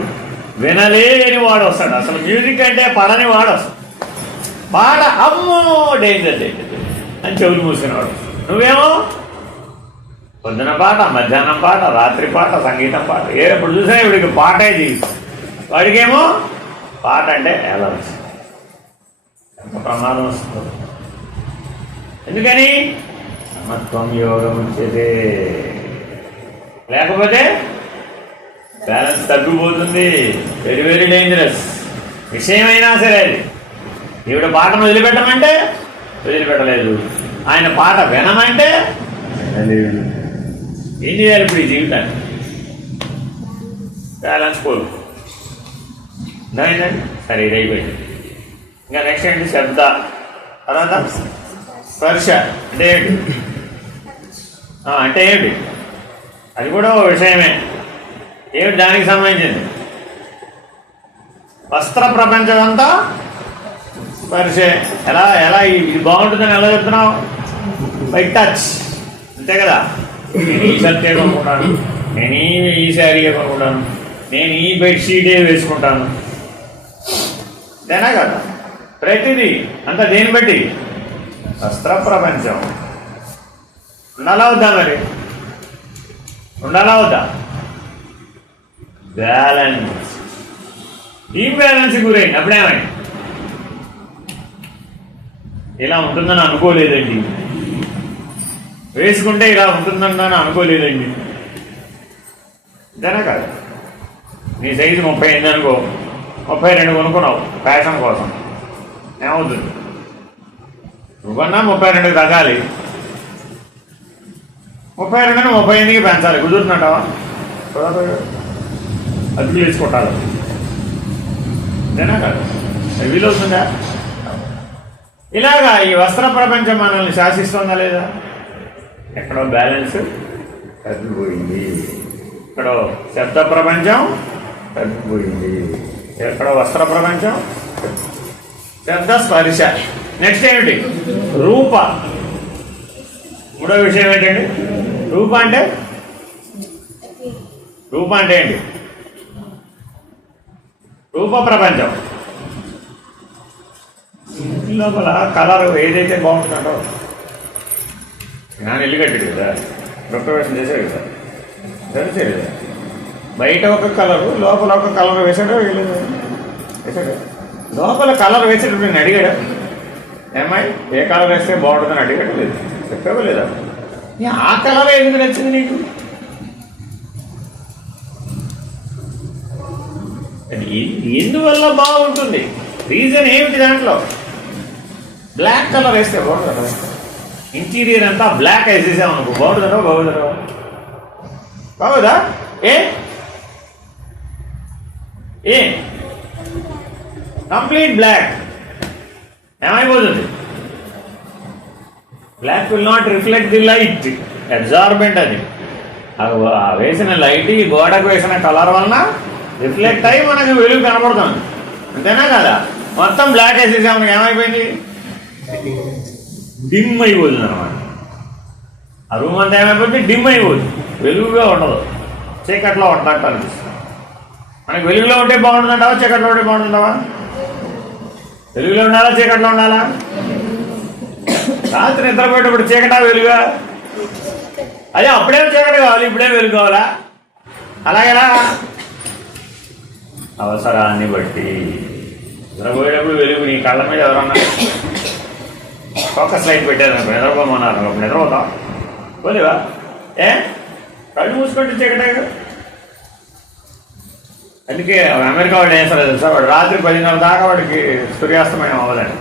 వినలేని వాడు వస్తాడు. అసలు మ్యూజిక్ అంటే పడని వాడు వస్తాడు. పాట అమ్మో డేంజర్ డేంజర్ అని చెవులు మూసినవాడు. నువ్వేమో పొద్దున పాట, మధ్యాహ్నం పాట, రాత్రి పాట, సంగీతం పాట, ఎప్పుడు చూసినా ఇవిడికి పాటే జీవితం. వాడికేమో పాట అంటే ఎలర్జీ. ఎంత ప్రమాదం వస్తుంది. ఎందుకని? సమత్వం యోగం వచ్చేదే. లేకపోతే బ్యాలెన్స్ తగ్గిపోతుంది. వెరీ వెరీ డేంజరస్ విషయమైనా సరే. అది ఈవిడ పాటను వదిలిపెట్టమంటే వదిలిపెట్టలేదు, ఆయన పాట వినమంటే వినలేదు. ఏం చేయాలి ఇప్పుడు ఈ జీవితాన్ని? బ్యాలెన్స్ కోల్పో. అర్థమైందండి? సరే, ఇది అయిపోయింది. ఇంకా నెక్స్ట్ ఏంటి? శబ్ద. తర్వాత స్పర్శ అంటే ఏంటి? అంటే ఏంటి? అది కూడా ఒక విషయమే. ఏమిటి దానికి సంబంధించింది? వస్త్ర ప్రపంచం అంతా స్పర్శే. ఎలా ఎలా ఇది బాగుంటుందని ఎలా చెప్తున్నావు? బై టచ్, అంతే కదా. నేను ఈ షర్టే కొనుక్కుంటాను, నేను ఈ శారీగా కొనుక్కుంటాను, నేను ఈ బెడ్షీటే వేసుకుంటాను, అంతేనా కదా? ప్రతిదీ అంతా దేని బట్టి? వస్త్ర ప్రపంచం. ఉండాలా వద్దా? మరి ఉండాలా వద్దా? బ్యాలెన్స్. ఇంబ్యాలెన్స్ గురైంది. అప్పుడేమైంది? ఇలా ఉంటుందని అనుకోలేదండి, వేసుకుంటే ఇలా ఉంటుందని అనుకోలేదండి, అంతేనా కాదు? నీ సైజు 38 అనుకో, 32 కొనుక్కున్నావు ఫ్యాషన్ కోసం, ఏమవుతుంది? నువ్వన్నా 32 తగ్గాలి, 32ని 38కి పెంచాలి. కుదురుతున్నట్టవా? అదుపులు వేసుకుంటారు, అంతేనా కాదు? వీలవుతుందా? ఇలాగా ఈ వస్త్ర ప్రపంచం మనల్ని శాసిస్తుందా లేదా? ఎక్కడో బ్యాలెన్స్ తగ్గిపోయింది, ఎక్కడో శబ్ద ప్రపంచం తగ్గిపోయింది, ఎక్కడో వస్త్ర ప్రపంచం, శబ్ద స్పర్శ. నెక్స్ట్ ఏమిటి? రూప. మూడో విషయం ఏంటండి? రూప అంటే ఏంటి? రూప ప్రపంచం. లోపల కలర్ ఏదైతే బాగుంటుందో, నేను ఇల్లు కట్టాడు కదా, గృహప్రవేశం చేశాడు కదా, తెలిసే కదా, బయట ఒక కలరు లోపల ఒక కలర్ వేసాడు. వేసాడు లోపల కలర్ వేసేటప్పుడు నేను అడిగాడు, ఏమ్మాయి ఏ కలర్ వేస్తే బాగుంటుందని అడిగాడు. లేదు, చెప్పావా లేదా? ఆ కలర్ ఎందుకు నచ్చింది నీకు? ఎందువల్ల బాగుంటుంది? రీజన్ ఏమిటి దాంట్లో? బ్లాక్ కలర్ వేస్తే బాగుంటుందా? ఇంటీరియర్ అంతా బ్లాక్ వేసేసాం అనుకో, బాగుంటుందా? బాగుదా? ఏ కంప్లీట్ బ్లాక్ ఏమైపోతుంది? Black will not reflect the light, absorbent. అది వేసిన లైట్ ఈ గోడకు వేసిన కలర్ వలన రిఫ్లెక్ట్ అయ్యి మనకు వెలుగు కనపడుతుంది, అంతేనా కదా? మొత్తం బ్లాక్ వేసేసాము, ఏమైపోయింది? డిమ్ అయిపోతుంది అనమాట. ఆ రూమ్ అంతా ఏమైపోతుంది? డిమ్ అయిపోతుంది, వెలుగుగా ఉండదు, చీకట్లో ఉంటట్టు అనిపిస్తుంది. మనకి వెలుగులో ఉంటే బాగుంటుందంటావా, చీకట్లో ఉంటే బాగుంటుందావా? వెలుగులో ఉండాలా, చీకట్లో ఉండాలా? రాత్రి నిద్రపోయేటప్పుడు చీకటా వెలుగా? అదే అప్పుడే చీకటి కావాలి, ఇప్పుడే వెలుగు కావాలా? అలాగేలా? అవసరాన్ని బట్టి. నిద్రపోయేటప్పుడు వెలుగు నీ కళ్ళ మీద ఎవరన్నా ఫోకస్ లైట్ పెట్టారు, నిద్రపోమన్నారు, అప్పుడు నిద్రపోతాం పోలేవా? కళ్ళు మూసుకుంటే చీకటే. అందుకే అమెరికా వాడు ఏం సరే తెలుసా, వాడు రాత్రి 10:30 దాకా వాడికి సూర్యాస్తమయం అవ్వదండి.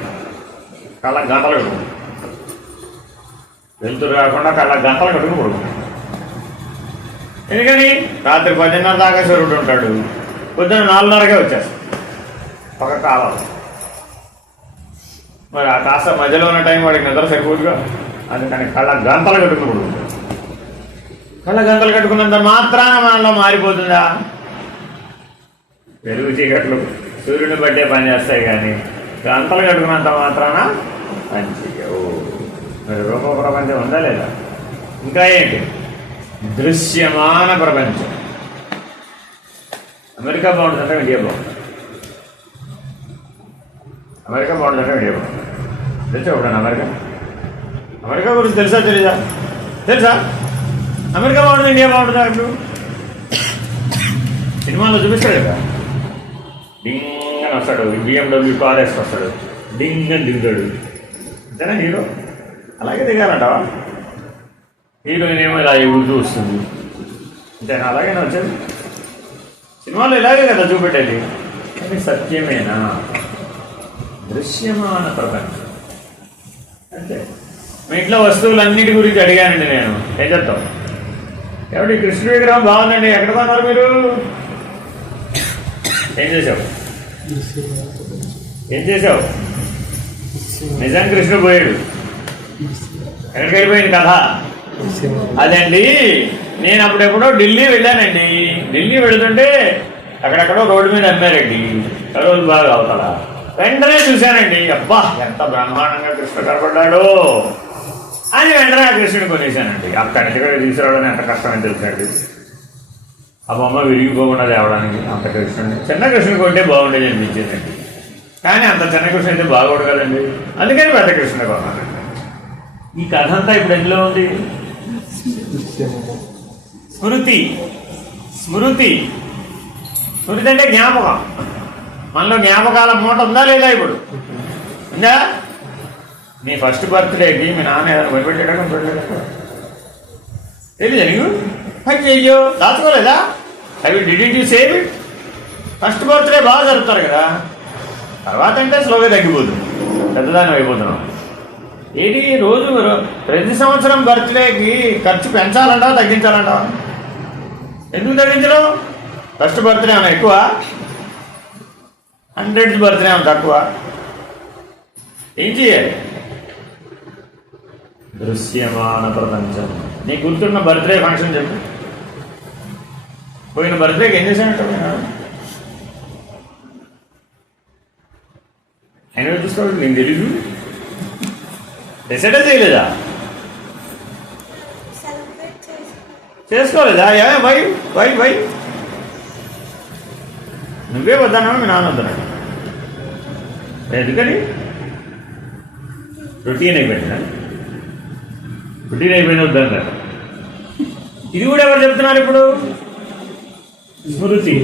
కళ్ళ గంటలు కట్టుకుంటాడు, వెళ్తురు కాకుండా కళ్ళ గంటలు కట్టుకుని పడుకుంటాడు. ఎందుకని రాత్రి 10:30 దాకా సూర్యుడు ఉంటాడు, పొద్దున్న 4:30కే వచ్చేస్తాడు ఒక కాలం. మరి ఆ కాస్త మధ్యలో ఉన్న టైం వాడికి నిద్ర సరిపోదుగా, అందుకని కళ్ళ గంటలు కట్టుకుని పడుకుంటాడు. కళ్ళ గంటలు కట్టుకున్నంత మాత్రాన మనలో మారిపోతుందా? వెలుగు చీకట్లు సూర్యుని బట్టే పనిచేస్తాయి, కానీ గంటలు కట్టుకున్నంత మాత్రాన పనిచేయవు. మరి రూప ప్రపంచం ఉందా లేదా? ఇంకా ఏంటి? దృశ్యమాన ప్రపంచం. అమెరికా బాగుంటుందంటే ఇండియా బాగుంటుంది, అమెరికా బాగుంటుందంటే ఇండియా బాగుంటుంది. తెలుసా ఇప్పుడు అమెరికా గురించి తెలుసా తెలీదా? తెలుసా? అమెరికా బాగుంటుంది, ఇండియా బాగుంటుందా? ఇప్పుడు సినిమాలో చూపిస్తాడు కదా, డింగ్ అని వస్తాడు, BMW కార్ వేసుకొస్తాడు, డింగ్ అని దిగుతాడు. అంతేనా హీరో? అలాగే దిగాలంటావా? హీరోయిన్ ఏమో ఇలా ఎగురుతూ వస్తుంది, అంతేనా? అలాగేనా వచ్చేది? సినిమాలో ఇలాగే కదా చూపెట్టేది. అది సత్యమేనా? దృశ్యమాన ప్రపంచం అంతే. మీ ఇంట్లో వస్తువులన్నిటి గురించి అడిగానండి నేను, ఏం చెప్తాం? ఎవరి కృష్ణుడి విగ్రహం బాగుందండి, ఎక్కడ కొన్నారు మీరు? ఏం చేసావు? నిజం కృష్ణుడు పోయాడు, ఎక్కడికి వెళ్ళిపోయింది కథ? అదండి, నేను అప్పుడెప్పుడో ఢిల్లీ వెళ్ళానండి. ఢిల్లీ వెళుతుంటే అక్కడెక్కడో రోడ్డు మీద అమ్మారండి కరోలు బాగా అవుతాడా. వెంటనే చూశానండి, అబ్బా ఎంత బ్రహ్మాండంగా కృష్ణుడు కనపడ్డాడు అని వెంటనే ఆ కృష్ణుడు కొనేసానండి. అక్కడి నుంచి కూడా తీసుకురావడం ఎంత కష్టమని తెలిసాడు. ఆ బొమ్మ విరిగిపోకుండా తేవడానికి అంత కృష్ణుడిని, చిన్న కృష్ణుడు కొంటే బాగుండేది అనిపించేదండి. కానీ అంత చిన్న కృష్ణుడు అయితే బాగోడు కదండి, అందుకని పెద్ద కృష్ణుడు కొన్నానండి. ఈ కథ అంతా ఇప్పుడు ఎందులో ఉంది? స్మృతి. స్మృతి అంటే జ్ఞాపకం. మనలో జ్ఞాపకాల మూట ఉందా లేదా? ఇప్పుడు ఉందా? నీ ఫస్ట్ బర్త్డేకి మీ నాన్న భయపెట్టాడు తెలీదా నీకు? పని చెయ్యో దాచుకోలేదా? అవి didn't you save it? First birthday బాగా జరుపుతారు కదా, తర్వాత అంటే స్లోగా తగ్గిపోతుంది, పెద్దదాన్ని అయిపోతున్నాం. ఏంటి రోజు ప్రతి సంవత్సరం బర్త్డేకి ఖర్చు పెంచాలంటావా తగ్గించాలంటావా? ఎందుకు తగ్గించడం? ఫస్ట్ బర్త్డే ఏమైనా ఎక్కువ? 100th బర్త్డే ఏమైనా తక్కువ? ఏం చేయాలి? దృశ్యమాన ప్రపంచం. నీకు గుర్తున్న బర్త్డే ఫంక్షన్ చెప్పు. పోయిన బర్త్డేకి ఏం చేశానంట? ఆయన చూసుకోవాలి, నీకు తెలీదు? డిసైడే చేయలేదా? చేసుకోలేదా? వై నువ్వే వద్దన్నావు, మీ నాన్న వద్దన్నాడు. ఎందుకని? రొటీన్ అయిపోయిందా? రొటీన్ అయిపోయింది వద్దన్నారు. ఇది కూడా ఎవరు చెప్తున్నారు ఇప్పుడు? స్మృతి.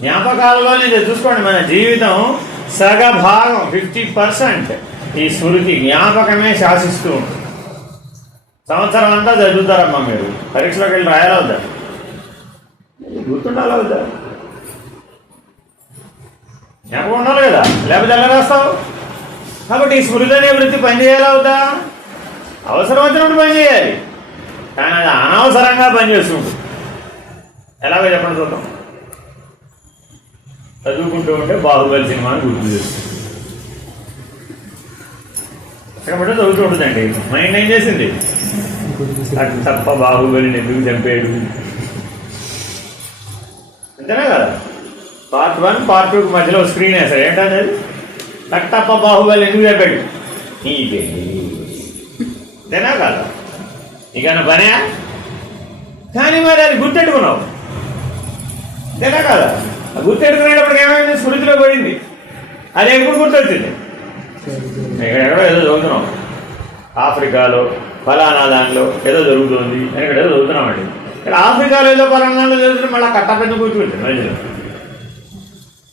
జ్ఞాపకాలలో నేను చూసుకోండి, మన జీవితం సగభాగం 50% ఈ స్మృతి జ్ఞాపకమే శాసిస్తూ ఉంటుంది. సంవత్సరం అంతా చదువుతారమ్మా మీరు, పరీక్షలోకి వెళ్ళి రాయాలా వద్దా? గుర్తుండాలా వద్దా? జ్ఞాపకం ఉండాలి కదా, లేకపోతే ఎలా రాస్తావు? కాబట్టి ఈ స్మృతి అనే వృత్తి పనిచేయాలా వద్దా? అవసరం వచ్చినప్పుడు పనిచేయాలి, కానీ అది అనవసరంగా పనిచేస్తుంటుంది. ఎలాగో చెప్పండి చూద్దాం. చదువుకుంటూ ఉంటే బాహుబలి సినిమాని గుర్తు చేస్తుంది. కాబట్టి చదువుతూ ఉంటుందండి, మైండ్ ఏం చేసింది? అది తప్ప బాహుబలిని ఎందుకు చంపాడు? అంతేనా కదా? పార్ట్ 1 పార్ట్ 2 మధ్యలో స్క్రీన్ వేస్తాడు, ఏంటనేది తప్ప బాహుబలి ఎందుకు చంపాడు? అంతేనా కదా? నీకన్నా పనే? కానీ మరి అది గుర్తెట్టుకున్నావు, అంతేనా కదా? గుర్తెట్టుకునేటప్పటికి ఏమైంది? స్మృతిలో పడింది. అది ఎప్పుడు గుర్తొచ్చింది? ఎక్కడెక్కడో ఏదో చదువుతున్నాం, ఆఫ్రికాలో ఫలానా దానిలో ఏదో జరుగుతుంది అని ఇక్కడ ఏదో చదువుతున్నామండి. ఇక్కడ ఆఫ్రికాలో ఏదో ఫలానాలో చదువుతుంటే మళ్ళీ కట్టపెద్ద కూర్చుంటుంది మధ్యలో.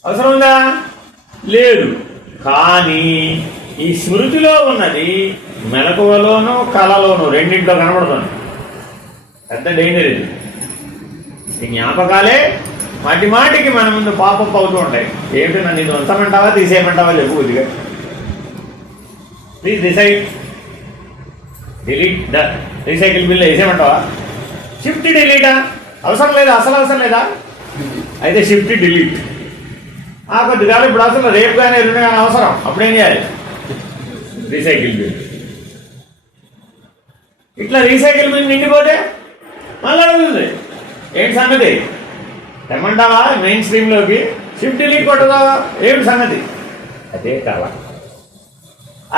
అవసరం ఉందా? లేదు. కానీ ఈ స్మృతిలో ఉన్నది మెలకువలోనూ కళలోనూ రెండింటిలో కనబడుతుంది. పెద్ద డేంజర్ ఇది. ఈ జ్ఞాపకాలే మాటి మాటికి మన ముందు పాపప్ అవుతూ ఉంటాయి. ఏమిటి నన్ను ఇది ఉంచమంటావా తీసేయమంటావా చెప్పు కొద్దిగా. Please decide. Delete the recycle bin వేసేయమంటావా? షిఫ్ట్ డిలీటా? అవసరం లేదా? అసలు అవసరం లేదా? అయితే షిఫ్ట్ డిలీట్. కొద్దిగా ఇప్పుడు అసలు రేపు కానీ ఎల్లుండి కానీ అవసరం, అప్పుడేం చేయాలి? Recycle bill. ఇట్లా రీసైకిల్ బిల్ నిండిపోతే మళ్ళీ అడుగుతుంది ఏంటి సంగతి తెమ్మంటావా మెయిన్ స్ట్రీమ్లోకి, షిఫ్ట్ డిలీట్ కొట్టదావా, ఏమిటి సంగతి? అదే కళ,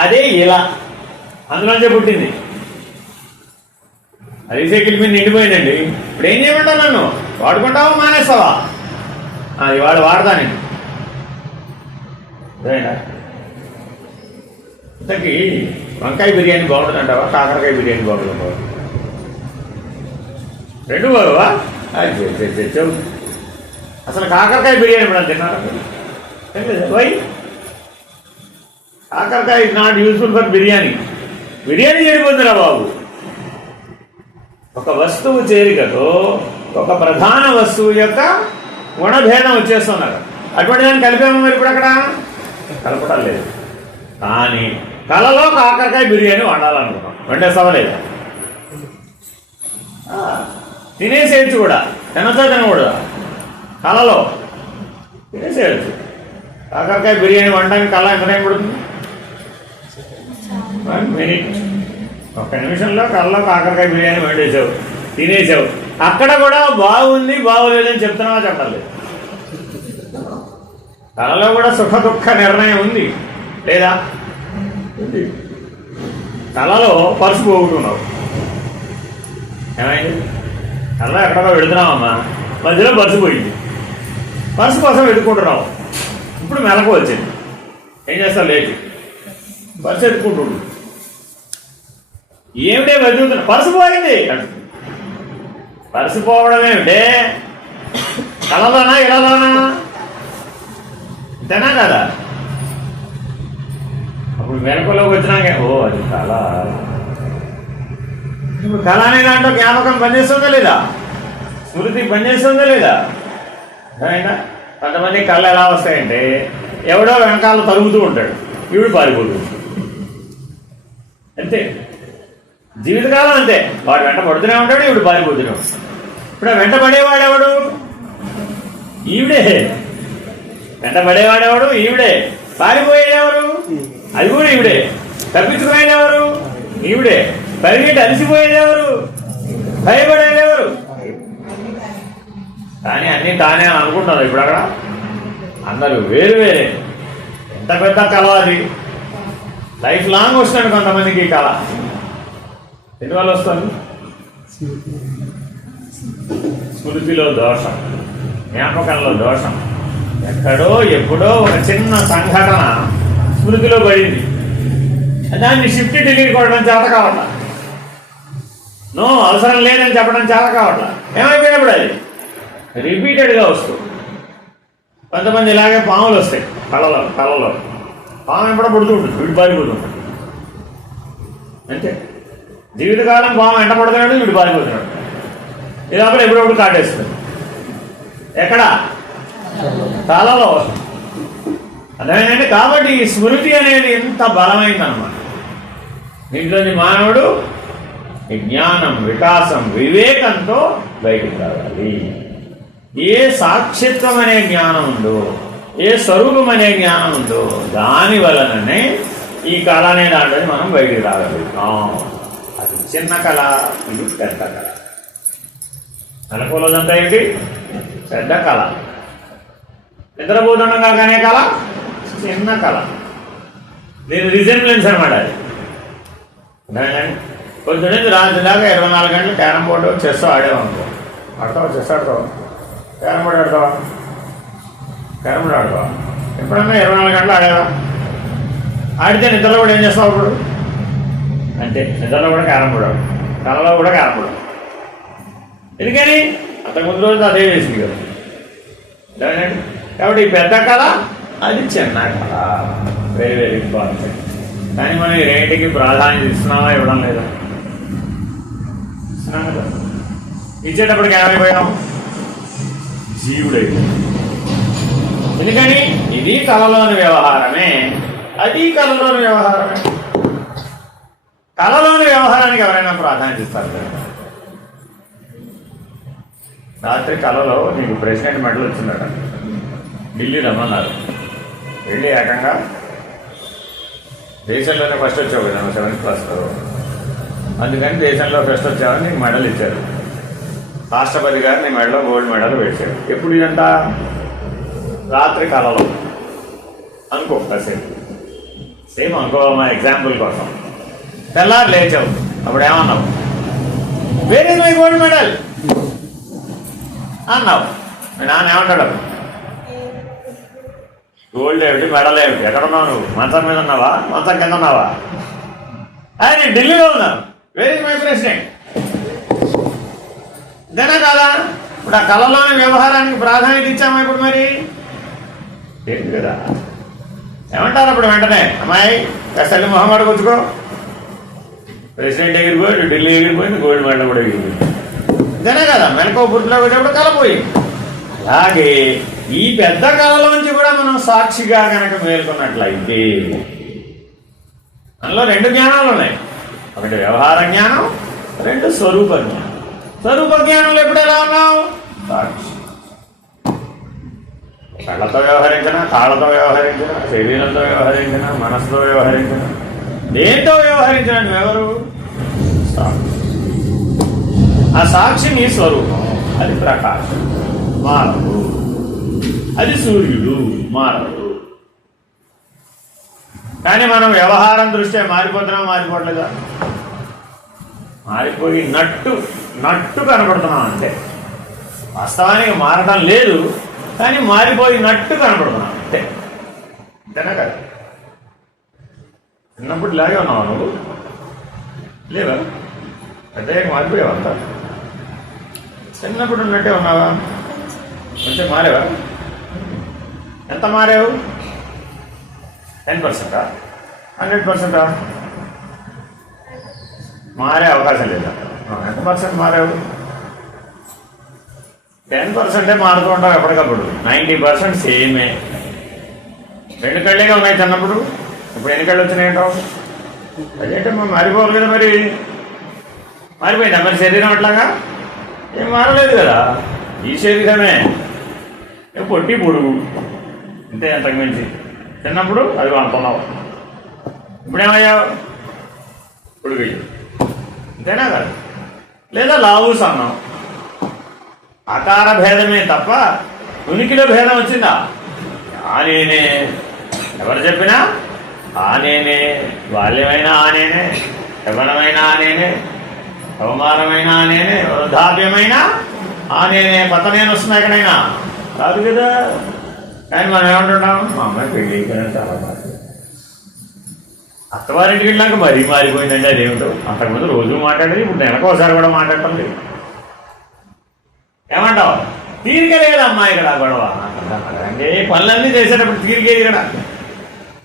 అదే ఇలా అందులోంచే పుట్టింది. రీసైకిల్ బిల్ నిండిపోయిందండి, ఇప్పుడు ఏం చేయమంటావు? నన్ను వాడుకుంటావా మానేస్తావా? ఇవాళ వాడతానండి. ఇంతకీ వంకాయ బిర్యానీ బాగుంటుందంటావా, కాకరకాయ బిర్యానీ బాగుంటుందంటావా? రెండు బాగువా? చెవు అసలు కాకరకాయ బిర్యానీ కూడా తిన్నారా? వై కాకరకాయ is not useful for biryani. Biryani చేయబోతుందిరా బాబు. ఒక వస్తువు చేరికతో ఒక ప్రధాన వస్తువు యొక్క గుణభేదం వచ్చేస్తున్నారు. అటువంటి దాన్ని కలిపాము. మరి ఇప్పుడు అక్కడ కలపడం లేదు. కానీ కళలో కాకరకాయ బిర్యానీ వండాలనుకున్నాం, వండేస్తావా లేదా? తినేసేయచ్చు కూడా, తినచ్చా తినకూడదా? కళలో తినేసేయచ్చు. కాకరకాయ బిర్యానీ వండడానికి కళ ఎంత టైం పడుతుంది? 1 minute. 1 నిమిషంలో కళ్ళలో కాకరకాయ బిర్యానీ వండేసావు, తినేసావు. అక్కడ కూడా బాగుంది బాగోలేదని చెప్తున్నావా చెప్పలేదు? కళలో కూడా సుఖ దుఃఖ నిర్ణయం ఉంది లేదా? ఉంది. కళలో పర్సు పోగొట్టుకున్నావు, ఏమైంది? కళ్ళ ఎక్కడో వెళుతున్నావమ్మా, మధ్యలో పర్సు పోయింది. పర్సు కోసం వెతుక్కుంటున్నావు. ఇప్పుడు మెలకు వచ్చింది, ఏం చేస్తావు? లేచి పర్సు ఎత్తుకుంటుండు. ఏమిటే వెతుకుతున్నా? పర్సు పోయింది. పర్సు పోవడం ఏమిటే? కళలోనా ఇలాలోనా? అంతేనా కదా? అప్పుడు మెలకులోకి వచ్చినాక అది కళ. ఇప్పుడు కళ అనే దాంట్లో జ్ఞాపకం పనిచేస్తుందా లేదా? స్మృతి పనిచేస్తుందా లేదా? అయినా కొంతమంది కళ్ళు ఎలా వస్తాయంటే ఎవడో వెనకాల తరుగుతూ ఉంటాడు, ఈవిడు పారిపోతుంది. అంతే జీవితకాలం అంతే. వాడు వెంట పడుతూనే ఉంటాడు, ఈవిడు పారిపోతూనే ఉంటాడు. ఇప్పుడు వెంట పడేవాడెవడు? ఈవిడే. వెంట పడేవాడెవడు? ఈవిడే. పారిపోయేదెవరు? అది కూడా ఈవిడే. తప్పించుకునేదెవరు? ఈవిడే. పరిగెట్టి అలసిపోయేదెవరు? భయపడేదెవరు? కానీ అన్నీ తానే అని అనుకుంటున్నారు. ఇప్పుడు అక్కడ అందరూ వేరు వేరే. ఎంత పెద్ద కళ అది! లైఫ్ లాంగ్ వస్తుంది కొంతమందికి ఈ కళ. ఎందువల్ల వస్తుంది? స్మృతిలో దోషం, జ్ఞాపకంలో దోషం. ఎక్కడో ఎప్పుడో ఒక చిన్న సంఘటన స్మృతిలో పడింది, దాన్ని షిఫ్ట్ డిలీట్ కొట్టడం చేత కావట్లా, నో అవసరం లేదని చెప్పడం చేత కావట్లా. ఏమైపోయినప్పుడు అది రిపీటెడ్గా వస్తూ. కొంతమంది ఇలాగే పాములు వస్తాయి కళలో. పాము ఎప్పుడో పడుతూ ఉంటుంది, వీడు పారిపోతుంటాడు. అంతే జీవితకాలం పాము వెంట పడుతున్నాడు, వీడు పారిపోతున్నాడు. ఇది అప్పుడు ఎప్పుడప్పుడు కాటేస్తుంది. ఎక్కడ? కళలో. అదేంటంటే కాబట్టి ఈ స్మృతి అనేది ఎంత బలమైందన్నమాట. దీంట్లోని మానవుడు జ్ఞానం, వికాసం, వివేకంతో బయటికి రావాలి. ఏ సాక్షిత్వం అనే జ్ఞానం ఉందో, ఏ స్వరూపం అనే జ్ఞానం ఉందో దాని వలననే ఈ కళ అనే దాంట్లో మనం బయటికి రాగలుగుతాం. అది చిన్న కళ, ఇది పెద్ద కళ. అనుకూలదంతా ఏంటి? పెద్ద కళ. నిద్రపోతుండగా కానీ కళ చిన్న కళ. దీని రిజెంబ్లెన్స్ అనమాట. అది కొంచెం రాత్రి దాకా 24 గంటలు క్యారమ్ బోర్డు చెస్ ఆడేవనుకో. ఆడతావా? చెస్ ఆడతావా? క్యారమ్ బోర్డు ఆడతావా? క్యారమ్ బోర్డు ఆడతావా? ఎప్పుడన్నా 24 గంటలు ఆడేవా? ఆడితే నిద్రలో కూడా ఏం చేస్తావు ఇప్పుడు? అంటే నిద్రలో కూడా క్యారమ్ బోర్డు ఆడు, కళలో కూడా క్యారమ్ బోర్డు. ఎందుకని? అంతకుముందు రోజు అదే వేసింది కదా. కాబట్టి ఈ పెద్ద కళ, అది చిన్న కళ. Very very important. కానీ మనం ఈ రెండింటికి ప్రాధాన్యత ఇస్తున్నామా, ఇవ్వడం లేదా? ఇస్తున్నాం కదా. ఇచ్చేటప్పటికి ఏమైపోయాం? జీవుడైతే. ఎందుకని ఇది కళలోని వ్యవహారమే, అది కళలోని వ్యవహారమే. కళలోని వ్యవహారానికి ఎవరైనా ప్రాధాన్యత ఇస్తారు కదా. రాత్రి కళలో నీకు ప్రెసిడెంట్ మెడల్ వచ్చిందట, ఢిల్లీ రమ్మన్నారు. వెళ్ళి ఏకంగా దేశంలోనే ఫస్ట్ వచ్చావు కదా 7th క్లాస్లో, అందుకని దేశంలో ఫస్ట్ వచ్చావని నీకు మెడల్ ఇచ్చారు. రాష్ట్రపతి గారు నీ మెడలో గోల్డ్ మెడల్ పెట్టారు. ఎప్పుడు ఇదంతా రాత్రి కళలో అనుకో, కాసేపు సేమ్ అనుకో. మా ఎగ్జాంపుల్ కోసం తెల్లారు లేచావు, అప్పుడు ఏమన్నావు? Where is my gold medal అన్నావు. మీ నాన్న ఏమంటాడు? గోల్డ్ ఏమిటి, మెడల్ ఏమిటి, ఎక్కడున్నావు నువ్వు? మంచం మీద ఉన్నావా, మంచం కింద ఉన్నావా? నేను ఢిల్లీలో ఉన్నాను. Where is my president? ఇదేనా కాదా? ఇప్పుడు ఆ కళలోని వ్యవహారానికి ప్రాధాన్యత ఇచ్చామా ఇప్పుడు? మరి ఏంటి కదా ఏమంటారు అప్పుడు? వెంటనే అమ్మాయి కాస్త మొహమాట కూర్చుకో, ప్రెసిడెంట్ ఎగిరిపోయి ఢిల్లీ ఎగిరిపోయింది, గోల్డ్ మెడల్ కూడా ఎగిరిపోయింది. ఇదేనా కదా? మెలకో బుద్ధిలోకి వచ్చేప్పుడు కలపోయింది. అలాగే ఈ పెద్ద కళలోంచి కూడా మనం సాక్షిగా కనుక మేల్కొన్నట్లయితే అందులో 2 జ్ఞానాలు ఉన్నాయి. ఒకటి వ్యవహార జ్ఞానం, 2 స్వరూప జ్ఞానం. స్వరూప జ్ఞానంలో ఎప్పుడు ఎలా ఉన్నావు? సాక్షి. కళ్ళతో వ్యవహరించిన, కాళ్ళతో వ్యవహరించిన, శరీరంతో వ్యవహరించిన, మనసుతో వ్యవహరించిన, దేంతో వ్యవహరించిన నువ్వెవరు? సాక్షి. ఆ సాక్షి నీ స్వరూపం. అది ప్రకాశం, మారదు. అది సూర్యుడు, మారదు. కానీ మనం వ్యవహారం దృష్ట్యా మారిపోతున్నాం, మారిపోవట్లేదా? మారిపోయి నట్టు కనపడుతున్నాం. అంటే వాస్తవానికి మారడం లేదు, కానీ మారిపోయినట్టు కనపడుతున్నాం అంతే. అంతేనా కదా? చిన్నప్పుడు ఇలాగే ఉన్నావా నువ్వు? లేవా? పెద్దగా మారిపోయావా? అంతా చిన్నప్పుడు ఉన్నట్టే ఉన్నావా? కొంచెం మారేవా? ఎంత మారావు? 10%, 100%? మారే అవకాశం లేదా? ఎంత పర్సెంట్ మారావు? 10% మారుతూ ఉంటావు ఎప్పటికప్పుడు. 90% సేమే. 2 కళ్ళేగా ఉన్నాయి చిన్నప్పుడు, ఇప్పుడు ఎన్ని కళ్ళు వచ్చినాయి అంటావు? అదేంటే మారిపోవాలి కదా. మరి మారిపోయిందా మరి శరీరం అట్లాగా? ఏం మారలేదు కదా. ఈ శరీరమే పొట్టి పొడుగు అంతే, అంతకు మించి. చిన్నప్పుడు అది అనుకున్నావు, ఇప్పుడేమయ్యావు? పొడుగు అంతేనా కదా? లేదా లావు సన్నం. ఆకార భేదమే తప్ప ఉనికిలో భేదం వచ్చిందా? నేనే. ఎవరు చెప్పినా నేనే. బాల్యమైన నేనే, యవ్వనమైన నేనే, అవమానమైన నేనే, వృద్ధాప్యమైన నేనే. కొత్త నేను వస్తున్నా ఎక్కడైనా కాదు కదా. కానీ మనం ఏమంటున్నాం? మా అమ్మాయి పెళ్ళి చాలా బాగా, అత్తవారింటికి వెళ్ళాక మరీ మారిపోయిందండి. అదేమిటో అంతకుముందు రోజు మాట్లాడేది, ఇప్పుడు నెలకోసారి కూడా మాట్లాడటం లేదు. ఏమంటావు? తీరిక లేదు అమ్మాయి ఇక్కడ గొడవ అంటే పనులన్నీ చేసేటప్పుడు తీరికేది ఇక్కడ.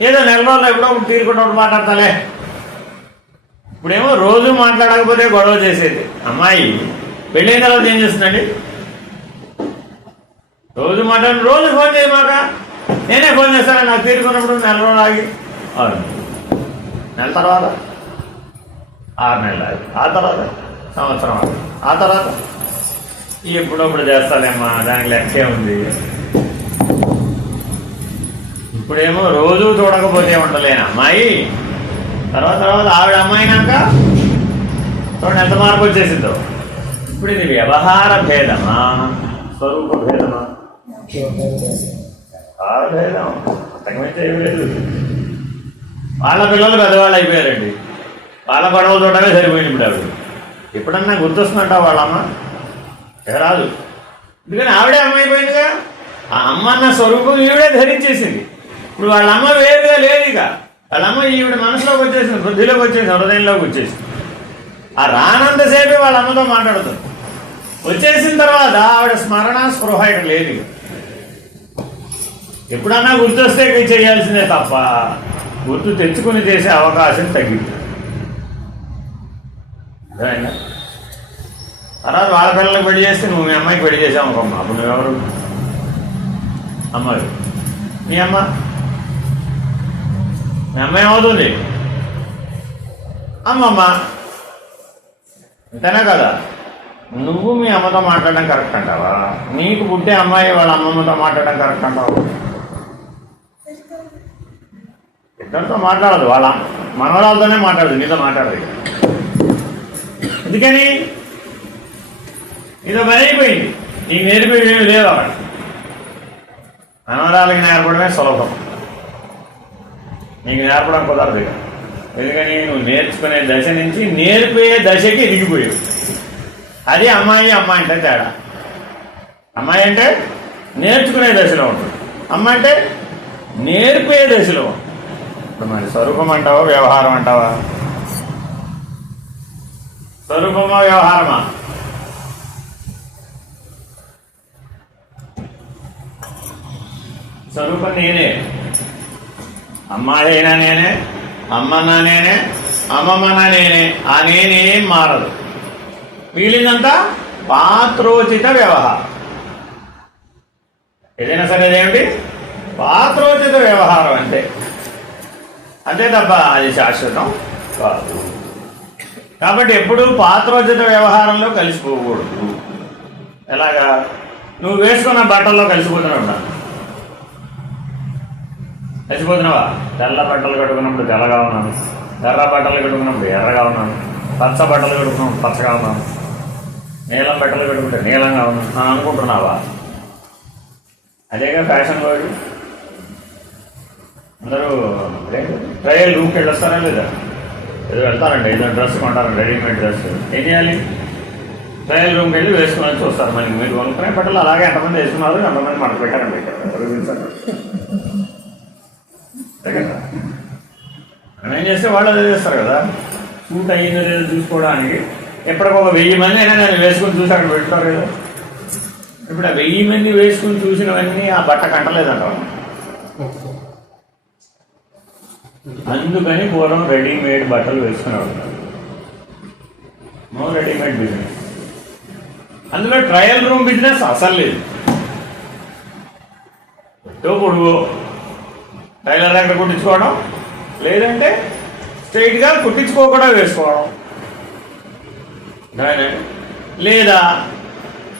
ఏదో నెల రోజులు ఎప్పుడో తీరుకున్నప్పుడు మాట్లాడతాలే. ఇప్పుడేమో రోజు మాట్లాడకపోతే గొడవ చేసేది. అమ్మాయి పెళ్ళైన తర్వాత ఏం చేస్తుందండి? రోజు మాట్లాడి రోజు ఫోన్ చేయమాట. నేనే ఫోన్ చేస్తాను నాకు తీరుకున్నప్పుడు. నెల రోజులు ఆగి, నెల తర్వాత 6 నెలలు ఆగి, ఆ తర్వాత సంవత్సరం ఆగి, ఆ తర్వాత ఎప్పుడప్పుడు చేస్తానేమ్మా, దానికి లెక్కే ఉంది. ఇప్పుడేమో రోజు చూడకపోతే ఉండలేను అమ్మాయి. తర్వాత ఆవిడ అమ్మాయినాక చూడండి ఎంత మార్పు వచ్చేసిందో. ఇప్పుడు ఇది వ్యవహార భేదమా, స్వరూప భేదమా? వ్యవహార భేదం, అంతకుమించి ఏమి లేదు. వాళ్ళ పిల్లలు పెద్దవాళ్ళు అయిపోయారండి. వాళ్ళ గొడవ చూడటమే సరిపోయింది. ఇప్పుడు ఆవిడ ఎప్పుడన్నా గుర్తొస్తుందంటావు వాళ్ళమ్మ? రాదు. ఎందుకని ఆవిడే అమ్మ అయిపోయిందిగా. ఆ అమ్మ అన్న స్వరూపం ఈవిడే ధరించేసింది. ఇప్పుడు వాళ్ళ అమ్మ వేరుగా లేదు. ఇక వాళ్ళ అమ్మ ఈవిడ మనసులోకి వచ్చేసింది, బుద్ధిలోకి వచ్చేసింది, హృదయంలోకి వచ్చేసింది. ఆ రానంతసేపే వాళ్ళ అమ్మతో మాట్లాడుతుంది. వచ్చేసిన తర్వాత ఆవిడ స్మరణ స్పృహ ఇక్కడ లేదు. ఎప్పుడన్నా గుర్తొస్తే చేయాల్సిందే తప్ప గుర్తు తెచ్చుకుని చేసే అవకాశం తగ్గింది. అర్థమైందా? తర్వాత వాళ్ళ పిల్లలకు పెళ్లి చేస్తే నువ్వు మీ అమ్మాయికి పెళ్లి చేసావు అనుకోమ్మా, అప్పుడు నువ్వెవరు? అమ్మాయి. మీ అమ్మ ఏమవుతుంది? అమ్మమ్మ. అంతేనా కదా? నువ్వు మీ అమ్మతో మాట్లాడడం కరెక్ట్ అంటావా? నీకు పుట్టే అమ్మాయి వాళ్ళ అమ్మమ్మతో మాట్లాడడం కరెక్ట్ అంటావా? ఇద్దరితో మాట్లాడదు, వాళ్ళ మనవరాలతోనే మాట్లాడదు, నీతో మాట్లాడదు. ఎందుకని? ఇదో పని అయిపోయింది, నీకు నేర్పేది ఏమి లేదు. అక్కడ మనవరాలకి నేర్పడమే సులభం, నీకు నేర్పడం కుదరదు. ఎందుకని? నువ్వు నేర్చుకునే దశ నుంచి నేర్పే దశకి ఎదిగిపోయావు. అది అమ్మాయి అంటే తేడా. అమ్మాయి అంటే నేర్చుకునే దశలో ఉంటుంది, అమ్మ అంటే నేర్పే దశలో ఉంటుంది. ఇప్పుడు మరి స్వరూపం అంటావా వ్యవహారం అంటావా? స్వరూపమా వ్యవహారమా? స్వరూపం నేనే, అమ్మాయి అయినా నేనే, అమ్మన్నా నేనే, అమ్మమ్మన్నా నేనే. ఆ నేనేం మారదు. మిగిలిందంతా పాత్రోచిత వ్యవహారం. ఏదైనా సరే అదేమిటి? పాత్రోచిత వ్యవహారం అంతే, అంతే తప్ప అది శాశ్వతం కాదు. కాబట్టి ఎప్పుడు పాత్రోచిత వ్యవహారంలో కలిసిపోకూడదు. ఎలాగా? నువ్వు వేసుకున్న బట్టల్లో కలిసిపోతున్నావు. కలిసిపోతున్నావా? తెల్ల బట్టలు కట్టుకున్నప్పుడు తెల్లగా ఉన్నాను, ఎర్ర బట్టలు కట్టుకున్నప్పుడు ఎర్రగా ఉన్నాను, పచ్చ బట్టలు కట్టుకున్నప్పుడు పచ్చగా ఉన్నాను, నీలం బట్టలు కట్టుకుంటే నీలంగా ఉన్నాను అనుకుంటున్నావా? అదేగా ఫ్యాషన్ రోజు. అందరూ ట్రయల్ రూమ్కి వెళ్ళొస్తారా లేదా? ఏదో వెళ్తారండి, ఏదో డ్రెస్ కొంటారండి, రెడీమేడ్ డ్రెస్. ఏం చేయాలి? ట్రయల్ రూమ్కి వెళ్ళి వేసుకుని వచ్చి వస్తారు. మరి మీరు కొనుక్కునే బట్టలు అలాగే ఎంతమంది వేసుకున్నారు, ఎంతమంది మనకు పెట్టారండి. మనం ఏం చేస్తే వాళ్ళు అదే చేస్తారు కదా. షూట్ అయ్యిందో లేదో చూసుకోవడానికి ఎప్పటికొక 1000 మంది అయినా దాన్ని వేసుకుని చూసి అక్కడ పెడతారు కదా. ఇప్పుడు ఆ 1000 మంది వేసుకుని చూసినవన్నీ ఆ బట్ట కంటలేదంట. అందుకని పూర్వం రెడీమేడ్ బట్టలు వేసుకునేవాడు. No readymade business. అందులో ట్రయల్ రూమ్ బిజినెస్ అసలు లేదు. పొడుగు టైలర్ దగ్గర కుట్టించుకోవడం, లేదంటే స్ట్రైట్గా కుట్టించుకోకుండా వేసుకోవడం, లేదా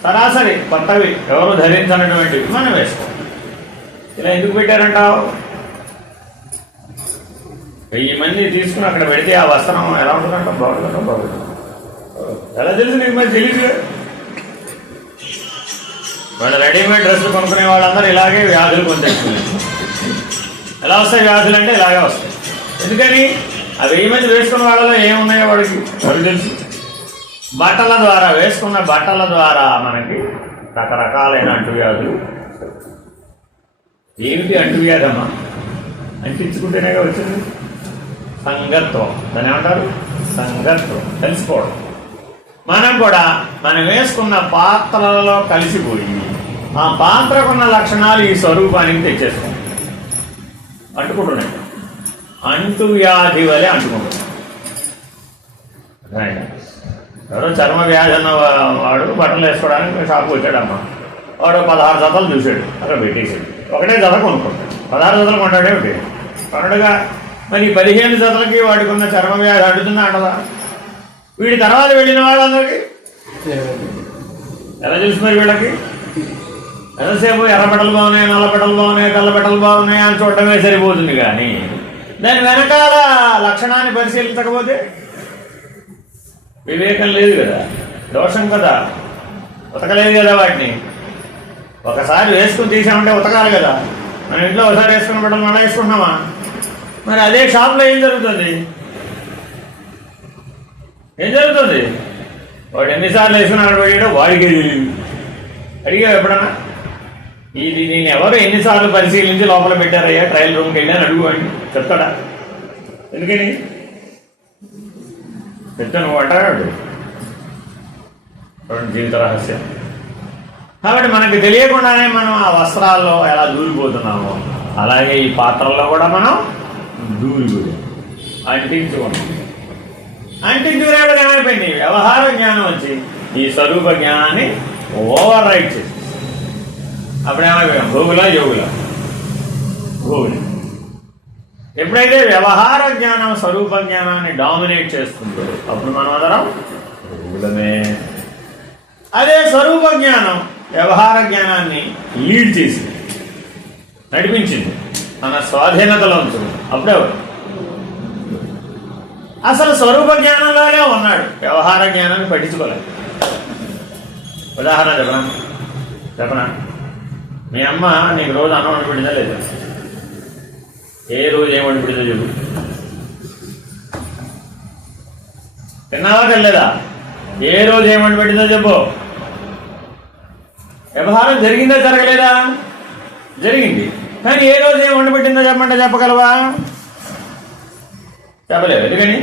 సరాసరి కొత్తవి ఎవరు ధరించనటువంటివి మనం వేసుకోవాలి. ఇలా ఎందుకు పెట్టారంటావు? 1000 మంది తీసుకుని అక్కడ పెడితే ఆ వస్త్రం ఎలా ఉంటుందంట? బాగుంటుందంట. బాగుంటుంది. ఎలా తెలుసు నీకు? మరి తెలియదు. వాళ్ళు రెడీమేడ్ డ్రెస్సులు కొనుక్కునే వాళ్ళందరూ ఇలాగే వ్యాధులు పొందేస్తున్నారు. ఎలా వస్తాయి వ్యాధులు అంటే? ఇలాగే వస్తాయి. ఎందుకని? ఆ 1000 మంది వేసుకున్న వాళ్ళలో ఏమున్నాయో వాడికి తెలుసు. బట్టల ద్వారా, వేసుకున్న బట్టల ద్వారా మనకి రకరకాలైన అంటువ్యాధులు. ఏమిటి అంటువ్యాధమ్మా? అంటించుకుంటేనేగా వచ్చింది. సంగత్వం, దాన్ని ఏమంటారు? సంగత్వం, కలిసిపోవడం. మనం కూడా మనం వేసుకున్న పాత్రలలో కలిసిపోయి ఆ పాత్రకున్న లక్షణాలు ఈ స్వరూపానికి తెచ్చేస్తాం. అంటుకుంటున్నాయి. అంటువ్యాధి వలె అంటుకుంటున్నాం. ఎవరో చర్మ వ్యాధి అన్న వాడు బట్టలు వేసుకోవడానికి షాప్కి వచ్చాడమ్మా. వాడు 16 జతలు చూశాడు, అక్కడ పెట్టేసాడు. ఒకటే జత కొనుక్కుంటాడు. 16 జతలు కొంటాడేమిటి? కొనడుగా. మరి 15 జతలకి వాడికి ఉన్న చర్మ వ్యాధి అడుగుతుందా అంటదా? వీడి తర్వాత వెళ్ళిన వాళ్ళందరికీ ఎలా తెలుసు? మరి వీళ్ళకి ఎంతసేపు ఎర్ర బట్టలు బాగున్నాయి, నల్ల బట్టలు బాగున్నాయి, తెల్ల బట్టలు బాగున్నాయి అని చూడటమే సరిపోతుంది. కానీ దాని వెనకాల లక్షణాన్ని పరిశీలించకపోతే వివేకం లేదు కదా, దోషం కదా, ఉతకలేదు కదా. వాటిని ఒకసారి వేసుకుని తీసామంటే ఉతకాలి కదా. మన ఇంట్లో ఒకసారి వేసుకున్న బట్టలు మళ్ళీ వేసుకుంటున్నామా? మరి అదే షాప్లో ఏం జరుగుతుంది? ఏం జరుగుతుంది? వాడు ఎన్నిసార్లు వేసుకున్నాడు పోయాడో వాడికి తెలియదు. అడిగా ఎప్పుడన్నా ఇది నేను ఎవరు ఎన్నిసార్లు పరిశీలించి లోపల పెట్టారయ్యా ట్రయల్ రూమ్కి వెళ్ళి అని అడుగు అని చెప్తాడా? ఎందుకని చెప్తా? నువ్వు అంటాడు జీవిత రహస్యం. కాబట్టి మనకి తెలియకుండానే మనం ఆ వస్త్రాల్లో ఎలా దూరిపోతున్నామో అలాగే ఈ పాత్రల్లో కూడా మనం దూరిపోయాం, అంటించుకున్నాం. అంటించుకునేప్పుడు ఏమైపోయింది? వ్యవహార జ్ఞానం వచ్చి ఈ స్వరూప జ్ఞానాన్ని ఓవర్ రైట్ చేసి అప్పుడేమైపోయాం భోగుల యోగుల భోగులు. ఎప్పుడైతే వ్యవహార జ్ఞానం స్వరూప జ్ఞానాన్ని డామినేట్ చేస్తుందో అప్పుడు మనం అందరం భోగులమే. అదే స్వరూప జ్ఞానం వ్యవహార జ్ఞానాన్ని లీడ్ చేసింది, నడిపించింది, మన స్వాధీనతలో ఉంచుకుంది. అప్పుడే అసలు స్వరూప జ్ఞానంలోనే ఉన్నాడు, వ్యవహార జ్ఞానాన్ని పట్టించుకోలేదు. ఉదాహరణ చెప్పనా? మీ అమ్మ నీకు రోజు అన్నం వండిపెట్టిందా లేదా? ఏ రోజు ఏం వండిపెట్టిందో చెప్పు. తిన్నావా తెల్లేదా? ఏ రోజు ఏం వండిపెట్టిందో చెప్పు. వ్యవహారం జరిగిందా జరగలేదా? జరిగింది. కానీ ఏ రోజు ఏం వండిపెట్టిందో చెప్పమంటే చెప్పగలవా? చెప్పలేదు. ఎందుకని?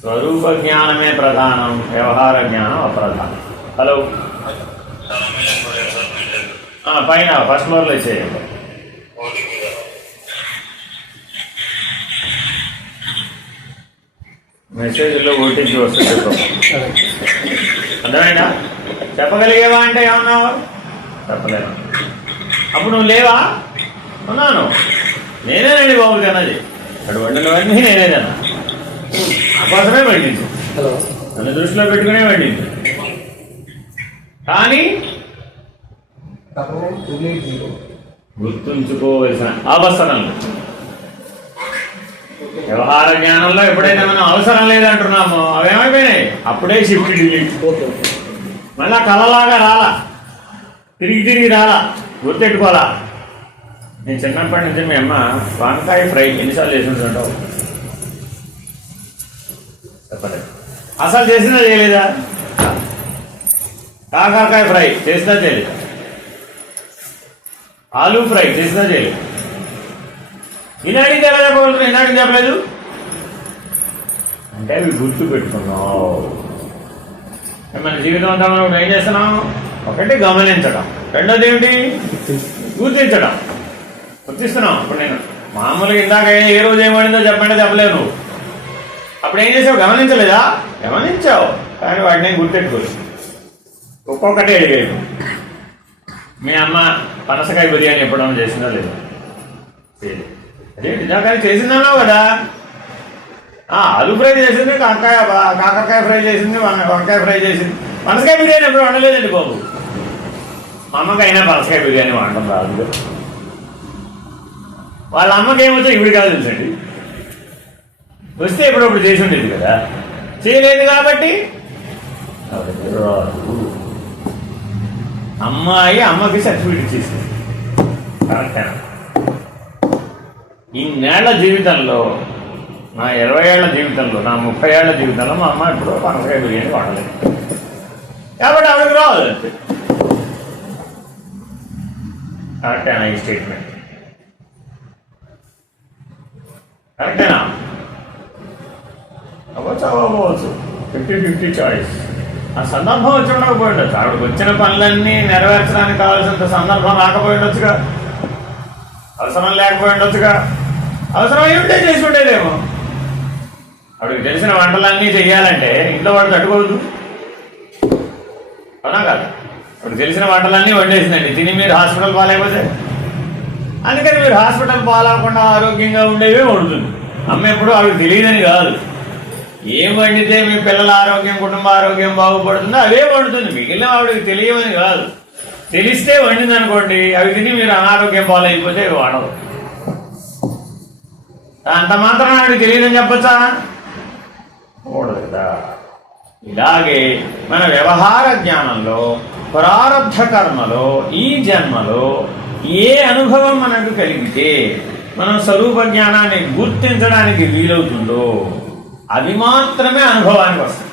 స్వరూప జ్ఞానమే ప్రధానం, వ్యవహార జ్ఞానం అప్రధానం. హలో, పైన ఫస్ట్ ఫ్లోర్లో ఇచ్చేయండి. మెసేజ్లో ఓటీపీ వస్తే చెప్పు. అర్థమైనా? చెప్పగలిగేవా అంటే ఏమన్నావు? చెప్పలేను. అప్పుడు నువ్వు లేవా? ఉన్నాను. నేనేనండి బాబు తిన్నది. అక్కడ వండినవన్నీ నేనే తిన్నా. అకోసమే వండింది, నన్ను దృష్టిలో పెట్టుకునే వండింది. కానీ గుర్తుంచుకోవలసిన అవసరాలు వ్యవహార జ్ఞానంలో ఎప్పుడైతే మనం అవసరం లేదంటున్నామో అవేమైపోయినాయి, అప్పుడే షిఫ్ట్ డిలీట్. మళ్ళా కలలాగా రాలా, తిరిగి రాలా, గుర్తెట్టుకోవాలా. నేను చిన్నప్పటి నుంచి మీ అమ్మ వంకాయ ఫ్రై ఎన్నిసార్లు చేసిందంటావు? చెప్పలేదు. అసలు చేసిందా చేయలేదా? కాకరకాయ ఫ్రై చేసినా చేయలేదు, ఆలూ ఫ్రై చేసినా చేయలేదు. ఈనాడికి ఎలా చెప్పగలుగుతున్నా? ఈనాడికి చెప్పలేదు అంటే అవి గుర్తు పెట్టుకున్నావు. మన జీవితం అంతా మనం ఏం చేస్తున్నాం? ఒకటి గమనించడం, రెండోది ఏమిటి? గుర్తించడం. గుర్తిస్తున్నాం. ఇప్పుడు నేను మామూలుగా ఇందాక ఏ రోజు ఏమైందో చెప్పంటే చెప్పలేవు నువ్వు. అప్పుడు ఏం చేసావు? గమనించలేదా? గమనించావు, కానీ వాటిని గుర్తెట్టుకోలేదు. ఒక్కొక్కటి అడిగేది. మీ అమ్మ పనసకాయ బిర్యానీ ఎప్పుడైనా చేసిందా లేదా? అదే నిజాకాయ చేసిందన్నావు కదా. ఆలు ఫ్రై చేసింది, కాకరకాయ ఫ్రై చేసింది, వంకాయ ఫ్రై చేసింది. పనసకాయ బిర్యానీ ఎప్పుడు వండలేదండి బాబు. మా అమ్మకైనా పనసకాయ బిర్యానీ వండడం రాదు. వాళ్ళ అమ్మకి ఏమవుతా ఇప్పుడు కాదు తెలుసండి. వస్తే ఎప్పుడప్పుడు చేసి ఉండేది కదా, చేయలేదు కాబట్టి అమ్మాయి అమ్మకి సర్టిఫికేట్ ఇచ్చేసింది. కరెక్టేనా? ఇన్నేళ్ల జీవితంలో, నా 20 ఏళ్ల జీవితంలో, నా 30 ఏళ్ల జీవితంలో మా అమ్మ ఇప్పుడు పనసకాయ బిర్యానీ వాడలేదు కాబట్టి ఆవిడకి రాదు అంతే. కరెక్టేనా ఈ స్టేట్మెంట్? కరెక్టేనా? అవ్వచ్చు, అవ్వవచ్చు. 50-50 చాయిస్. ఆ సందర్భం వచ్చి ఉండకపోయి ఉండొచ్చు. ఆవిడకి వచ్చిన పనులన్నీ నెరవేర్చడానికి కావాల్సినంత సందర్భం రాకపోయి ఉండొచ్చుగా, అవసరం లేకపోయి ఉండొచ్చుగా. అవసరం అయి ఉంటే చేసి ఉండేదేమో. ఆవిడకి తెలిసిన వంటలన్నీ చెయ్యాలంటే ఇంట్లో వాడు తట్టుకోవద్దు అవునా కాదు? ఆవిడకి తెలిసిన వంటలన్నీ వండేసిందండి, తిని మీరు హాస్పిటల్ పాలైపోతే. అందుకని మీరు హాస్పిటల్ పాలవకుండా ఆరోగ్యంగా ఉండేవే వండుతుంది అమ్మ. ఎప్పుడు ఆవిడకి తెలియదని కాదు, ఏం వండితే మీ పిల్లల ఆరోగ్యం, కుటుంబ ఆరోగ్యం బాగుపడుతుందో అవే వండుతుంది. మిగిలిన ఆవిడకి తెలియమని కాదు, తెలిస్తే వండింది అనుకోండి, అవి తిని మీరు అనారోగ్యం పాలైపోతే అవి వాడవు. అంత మాత్రం ఆవిడకి తెలియదని చెప్పచ్చా? కూడదు కదా. ఇలాగే మన వ్యవహార జ్ఞానంలో, ప్రారబ్ధ కర్మలో, ఈ జన్మలో ఏ అనుభవం మనకు కలిగితే మనం స్వరూప జ్ఞానాన్ని గుర్తించడానికి వీలవుతుందో అవి మాత్రమే అనుభవానికి వస్తాయి.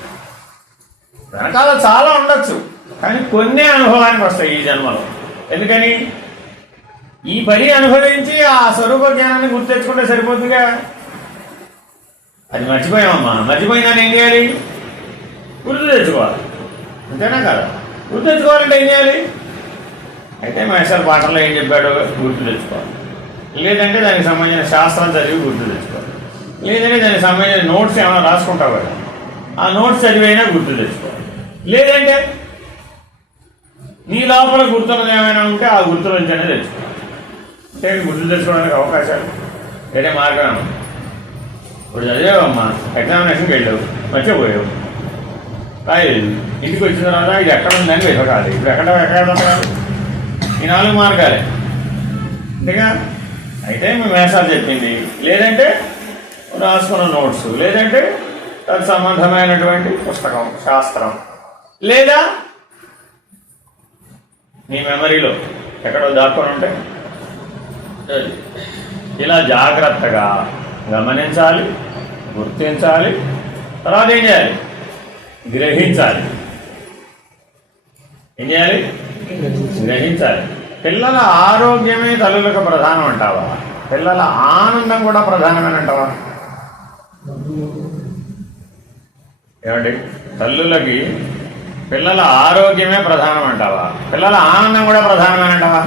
వెనకాల చాలా ఉండొచ్చు, కానీ కొన్నే అనుభవానికి వస్తాయి ఈ జన్మలో. ఎందుకని? ఈ పని అనుభవించి ఆ స్వరూప జ్ఞానాన్ని గుర్తెచ్చుకుంటే సరిపోతుందిగా. అది మర్చిపోయామమ్మా, మర్చిపోయినా ఏం చేయాలి? గుర్తు తెచ్చుకోవాలి. అంతేనా కదా? గుర్తు తెచ్చుకోవాలంటే ఏం చేయాలి? అయితే మేస్టర్ పాఠంలో ఏం చెప్పాడో గుర్తు తెచ్చుకోవాలి, లేదంటే దానికి సంబంధించిన శాస్త్రం చదివి గుర్తు తెచ్చుకోవాలి, లేదంటే దానికి సంబంధించిన నోట్స్ ఏమైనా రాసుకుంటావు కదా, ఆ నోట్స్ చదివైనా గుర్తు తెచ్చుకోవాలి. లేదంటే నీ లోపల గుర్తున్నది ఏమైనా ఉంటే ఆ గుర్తుల నుంచనే తెచ్చుకో. అంటే గుర్తు తెచ్చుకోవడానికి అవకాశాలు వేరే మార్గం. ఇప్పుడు చదివావమ్మా, ఎగ్జామినేషన్కి వెళ్ళావు, మర్చిపోయావు, రాయలేదు, ఇంటికి వచ్చిన తర్వాత ఇది ఎక్కడ ఉందని వెతకాలి. ఇప్పుడు ఎక్కడ వెతకాలి? ఈ 4 మార్గాలే అంతేగా. అయితే మీ మేషాలు చెప్పింది, లేదంటే రాసుకున్న నోట్స్, లేదంటే తత్ సంబంధమైనటువంటి పుస్తకం, శాస్త్రం, లేదా మీ మెమరీలో ఎక్కడో దాక్కొని ఉంటే ఇలా జాగ్రత్తగా గమనించాలి, గుర్తించాలి, తర్వాత ఏం చేయాలి? గ్రహించాలి. ఏం చేయాలి? గ్రహించాలి. పిల్లల ఆరోగ్యమే తల్లులకు ప్రధానం అంటావా? పిల్లల ఆనందం కూడా ప్రధానమని అంటావా? ఏమండి, తల్లులకి పిల్లల ఆరోగ్యమే ప్రధానం అంటావా? పిల్లల ఆనందం కూడా ప్రధానమని అంటావా?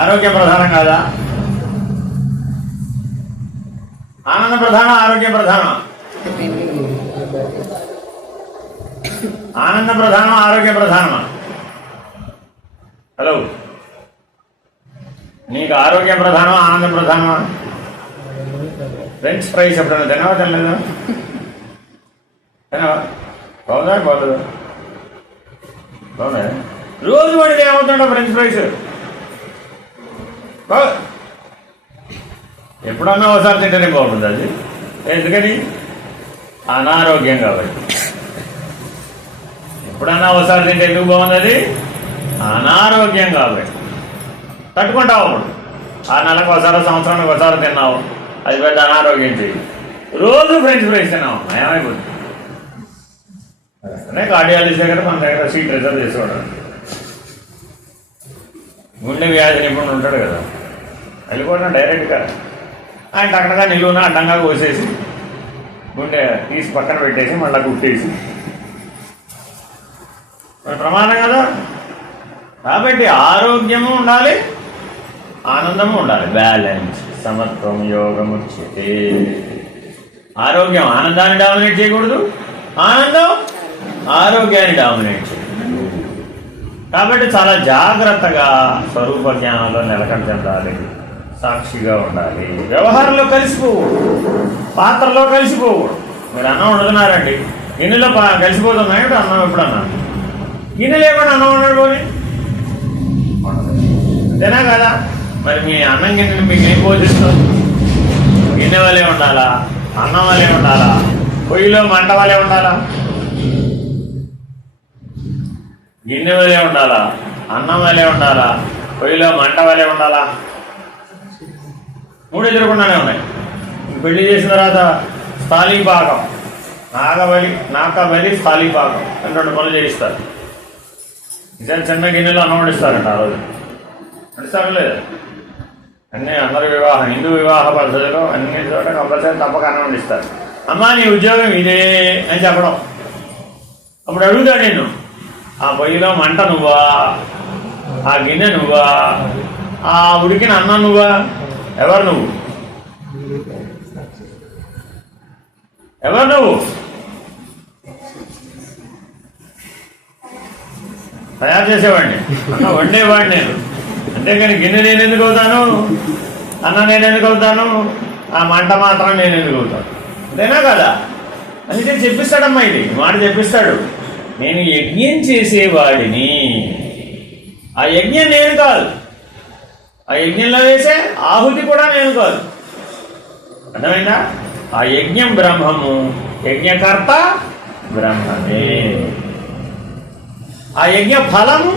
ఆరోగ్యం ప్రధానం కాదా? ఆనంద ప్రధానం, ఆరోగ్యం ప్రధానం? ఆనంద ప్రధానం, ఆరోగ్య ప్రధానమా? హలో, నీకు ఆరోగ్యం ప్రధానమా, ఆనందం ప్రధానమా? ఫ్రెంచ్ ఫ్రైస్ ఎప్పుడైనా తినవా, తినలేదా? తినవా? బాగుందా, బాగోదు? బాగుందా? రోజు వాడికి ఏమవుతుంటా ఫ్రెంచ్ ఫ్రైస్? ఎప్పుడన్నా ఒకసారి తింటేనే బాగుంటుంది అది. ఎందుకని? అనారోగ్యం కాబట్టి. ఎప్పుడన్నా ఒకసారి తింటే ఎందుకు బాగుంది? అది అనారోగ్యం కాబట్టి. తట్టుకుంటావు అప్పుడు. 6 నెలలకు ఒకసారి, సంవత్సరానికి ఒకసారి తిన్నావు, అది పెద్ద అనారోగ్యం చేయి. రోజు ఫ్రెంచ్ ఫ్రైస్ తిన్నావు, ఏమైపోతుంది? అదే కార్డియాలజిస్ట్ దగ్గర మన దగ్గర సీట్ రిజర్వ్ చేసుకోవడం. గుండె వ్యాధి నిపుణుడు ఉంటాడు కదా, వెళ్ళిపోవడం డైరెక్ట్గా ఆయన అక్కడగా నిలువున అడ్డంగా కోసేసి గుండె తీసి పక్కన పెట్టేసి మళ్ళీ కుట్టేసి ప్రమాదం కదా. కాబట్టి ఆరోగ్యము ఉండాలి, ఆనందము ఉండాలి. బ్యాలెన్స్, సమత్వం, యోగముచ్యతే. ఆరోగ్యం ఆనందాన్ని డామినేట్ చేయకూడదు, ఆనందం ఆరోగ్యాన్ని డామినేట్ చేయకూడదు. కాబట్టి చాలా జాగ్రత్తగా స్వరూప జ్ఞానంలో నిలకడ చెందాలి, సాక్షిగా ఉండాలి. వ్యవహారంలో కలిసిపోకూడదు, పాత్రలో కలిసిపోకూడదు. మీరు అన్నం వండుతున్నారండి, గిన్నెలో కలిసిపోతున్నాయి అన్నం. ఎప్పుడన్నా గిన్నె లేకుండా అన్నం వండుకొని అంతేనా కదా? మరి మీ అన్నం గిన్నెని మీకు ఏం పోషిస్తుంది? గిన్నె వలే ఉండాలా, అన్నం వలే ఉండాలా, పొయ్యిలో మంట వలే ఉండాలా? గిన్నె వలే ఉండాలా, అన్నం వలే ఉండాలా, పొయ్యిలో మంట వలే ఉండాలా? 3 ఎదురుకుండానే ఉన్నాయి. పెళ్లి చేసిన తర్వాత స్థాళీపాకం, నాకబలి స్థాళీపాకం అని 2 పనులు చేయిస్తారు. ఇదే చిన్న గిన్నెలో అన్నం వండిస్తారంట ఆ రోజు. నడుస్తారా లేదా? అన్నీ అందరి వివాహం, హిందూ వివాహ పద్ధతిలో అన్ని చోట కంపల్సరీ తప్పక అన్నం వండిస్తారు. అమ్మా నీ ఉద్యోగం ఇదే అని చెప్పడం. అప్పుడు అడుగుతాడు నేను, ఆ పొయ్యిలో మంట నువ్వా, ఆ గిన్నె నువ్వా, ఆ ఉడికిన అన్నం నువ్వా? ఎవరు నువ్వు? ఎవరు నువ్వు? తయారు చేసేవాడిని, అన్న వండేవాడిని నేను. అంతేకాని గిన్నె నేను ఎందుకు అవుతాను, అన్న నేను ఎందుకు అవుతాను, ఆ మంట మాత్రం నేను ఎందుకు అవుతాను? అంతేనా కదా? అందుకే చెప్పిస్తాడమ్మా, ఇది మాట చెప్పిస్తాడు. నేను యజ్ఞం చేసేవాడిని, ఆ యజ్ఞం నేను కాదు, ఆ యజ్ఞంలో వేసే ఆహుతి కూడా నేను కాదు. అర్థమైందా? ఆ యజ్ఞం బ్రహ్మము, యజ్ఞకర్త బ్రహ్మమే, ఆ యజ్ఞ ఫలము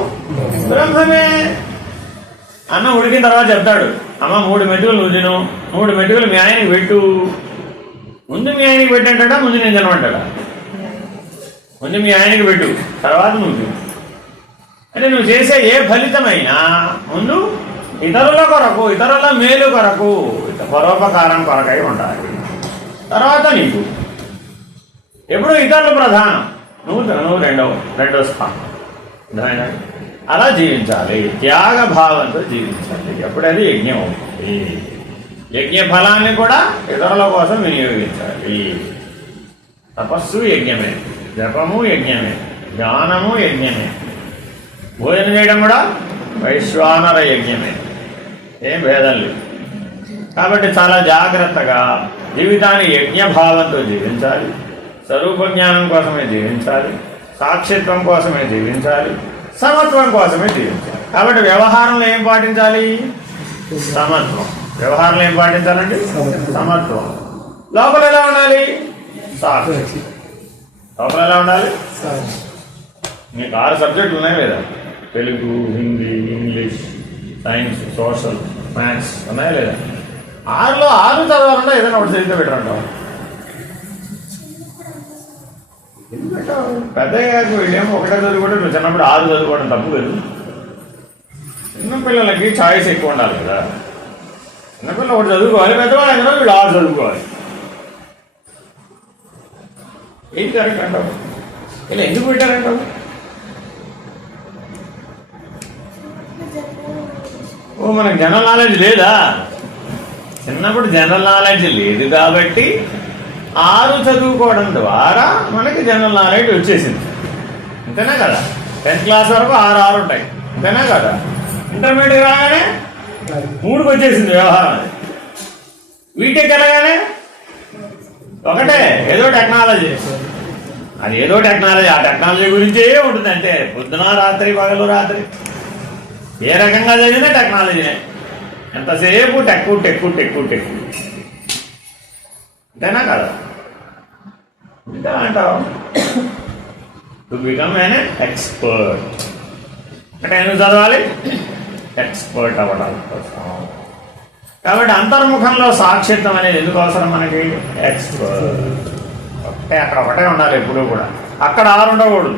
బ్రహ్మమే. అన్న ఉడికిన తర్వాత చెప్తాడు, అమ్మ 3 మెతుకులు నువ్వు తిను, 3 మెతుకులు మీ ఆయనకి పెట్టు. ముందు మీ ఆయనకి పెట్టంటాడా, ముందు నేను తినమంటాడా? ముందు మీ ఆయనకి పెట్టు, తర్వాత నువ్వు తిను. అంటే నువ్వు చేసే ఏ ఫలితమైనా ముందు ఇతరుల కొరకు, ఇతరుల మేలు కొరకు, పరోపకారం కొరకై ఉండాలి. తర్వాత నీకు ఎప్పుడు ఇతరులు ప్రధానం, నువ్వు రెండో స్థానం. అర్థమైనా? అలా జీవించాలి, త్యాగ భావంతో జీవించాలి. ఎప్పుడది యజ్ఞం అవుతుంది. యజ్ఞ ఫలాన్ని కూడా ఇతరుల కోసం వినియోగించాలి. తపస్సు యజ్ఞమే, జపము యజ్ఞమే, జ్ఞానము యజ్ఞమే, భోజనం చేయడం కూడా వైశ్వానర యజ్ఞమే, ఏం భేదం లేదు. కాబట్టి చాలా జాగ్రత్తగా జీవితాన్ని యజ్ఞభావంతో జీవించాలి, స్వరూప జ్ఞానం కోసమే జీవించాలి, సాక్షిత్వం కోసమే జీవించాలి, సమత్వం కోసమే జీవించాలి. కాబట్టి వ్యవహారంలో ఏం పాటించాలి? సమత్వం. వ్యవహారంలో ఏం పాటించాలండి? సమత్వం. లోపల ఎలా ఉండాలి? సాక్షి. లోపల ఎలా ఉండాలి? మీకు 6 సబ్జెక్టులు ఉన్నాయి లేదా? Telugu, Hindi, English, science, social, maths ఉన్నాయా లేదా? 6లో 6 చదవాలంటే ఏదైనా ఒకటి చదివితే బెటర్ అంటావు. పెద్దగా వీళ్ళేమో ఒకటే చదువుకోవడం, నువ్వు చిన్నప్పుడు 6 చదువుకోవడం తప్పు లేదు. చిన్నపిల్లలకి ఛాయిస్ ఎక్కువ ఉండాలి కదా. చిన్నపిల్లలు ఒకటి చదువుకోవాలి, పెద్దవాళ్ళు అయినా వీళ్ళు 6 చదువుకోవాలి. ఏం కరెక్ట్ అంటావు? ఇలా ఎందుకు పెట్టారంటావు? ఓ మనకు జనరల్ నాలెడ్జ్ లేదా? చిన్నప్పుడు జనరల్ నాలెడ్జ్ లేదు కాబట్టి 6 చదువుకోవడం ద్వారా మనకి జనరల్ నాలెడ్జ్ వచ్చేసింది. అంతేనా కదా? 10th క్లాస్ వరకు 6 ఉంటాయి, అంతేనా కదా? ఇంటర్మీడియట్ రాగానే 3కి వచ్చేసింది వ్యవహారం. బీటెక్ వెళ్ళగానే ఒకటే, ఏదో టెక్నాలజీ. అది ఏదో టెక్నాలజీ, ఆ టెక్నాలజీ గురించే ఉంటుంది. అంటే పొద్దున రాత్రి, పగలు రాత్రి, ఏ రకంగా చదివినా టెక్నాలజీనే. ఎంతసేపు టెక్కు టెక్కు టెక్కు టెక్కు, అంతేనా కదా? ఇంకా అంటావు టు బికమ్ ఎన్ ఎక్స్పర్ట్ అంటే ఎందుకు చదవాలి? ఎక్స్పర్ట్ అవ్వడం కోసం. కాబట్టి అంతర్ముఖంలో సాక్షిత్వం అనేది ఎందుకు అవసరం మనకి? ఎక్స్పర్ట్. ఒకటే, అక్కడ ఒకటే ఉండాలి ఎప్పుడూ కూడా. అక్కడ 6 ఉండకూడదు.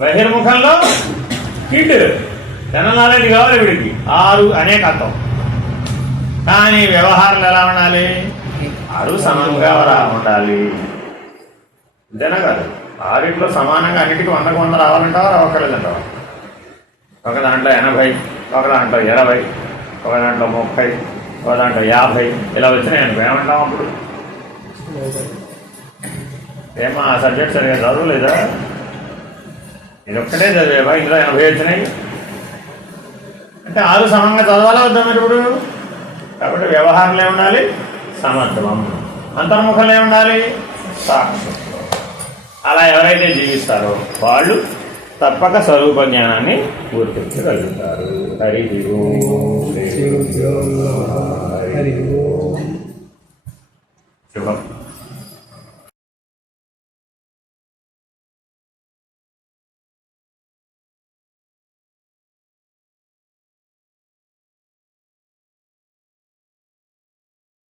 బహిర్ముఖంలో కిడ్, జనరల్ నాలెడ్జ్ కావాలి వీడికి 6 అనేక అర్థం. కానీ వ్యవహారాలు ఎలా ఉండాలి? 6 సమంగా ఉండాలి, అంతేనా కాదు? 6 సమానంగా అన్నిటికీ 100కు 100 రావాలంటావా, రావక్కర్లేదంటావా? ఒక దాంట్లో 80, ఒక దాంట్లో 20, ఒక దాంట్లో 30, ఒక దాంట్లో 50 ఇలా వచ్చినాయి అనుకో, ఏమంటాం అప్పుడు? ఏమో ఆ సబ్జెక్ట్ సరిగా చదవలేదా? ఇది ఒక్కటే చదివేవా, ఇందులో 80 వచ్చినాయి అంటే 6 సమంగా చదవాలా వద్దా మీరు ఇప్పుడు? కాబట్టి వ్యవహారంలో ఉండాలి సమత్వం, అంతర్ముఖంలో ఉండాలి సాక్షిత్వం. అలా ఎవరైతే జీవిస్తారో వాళ్ళు తప్పక స్వరూప జ్ఞానాన్ని గుర్తించగలుగుతారు. హరి ఓం.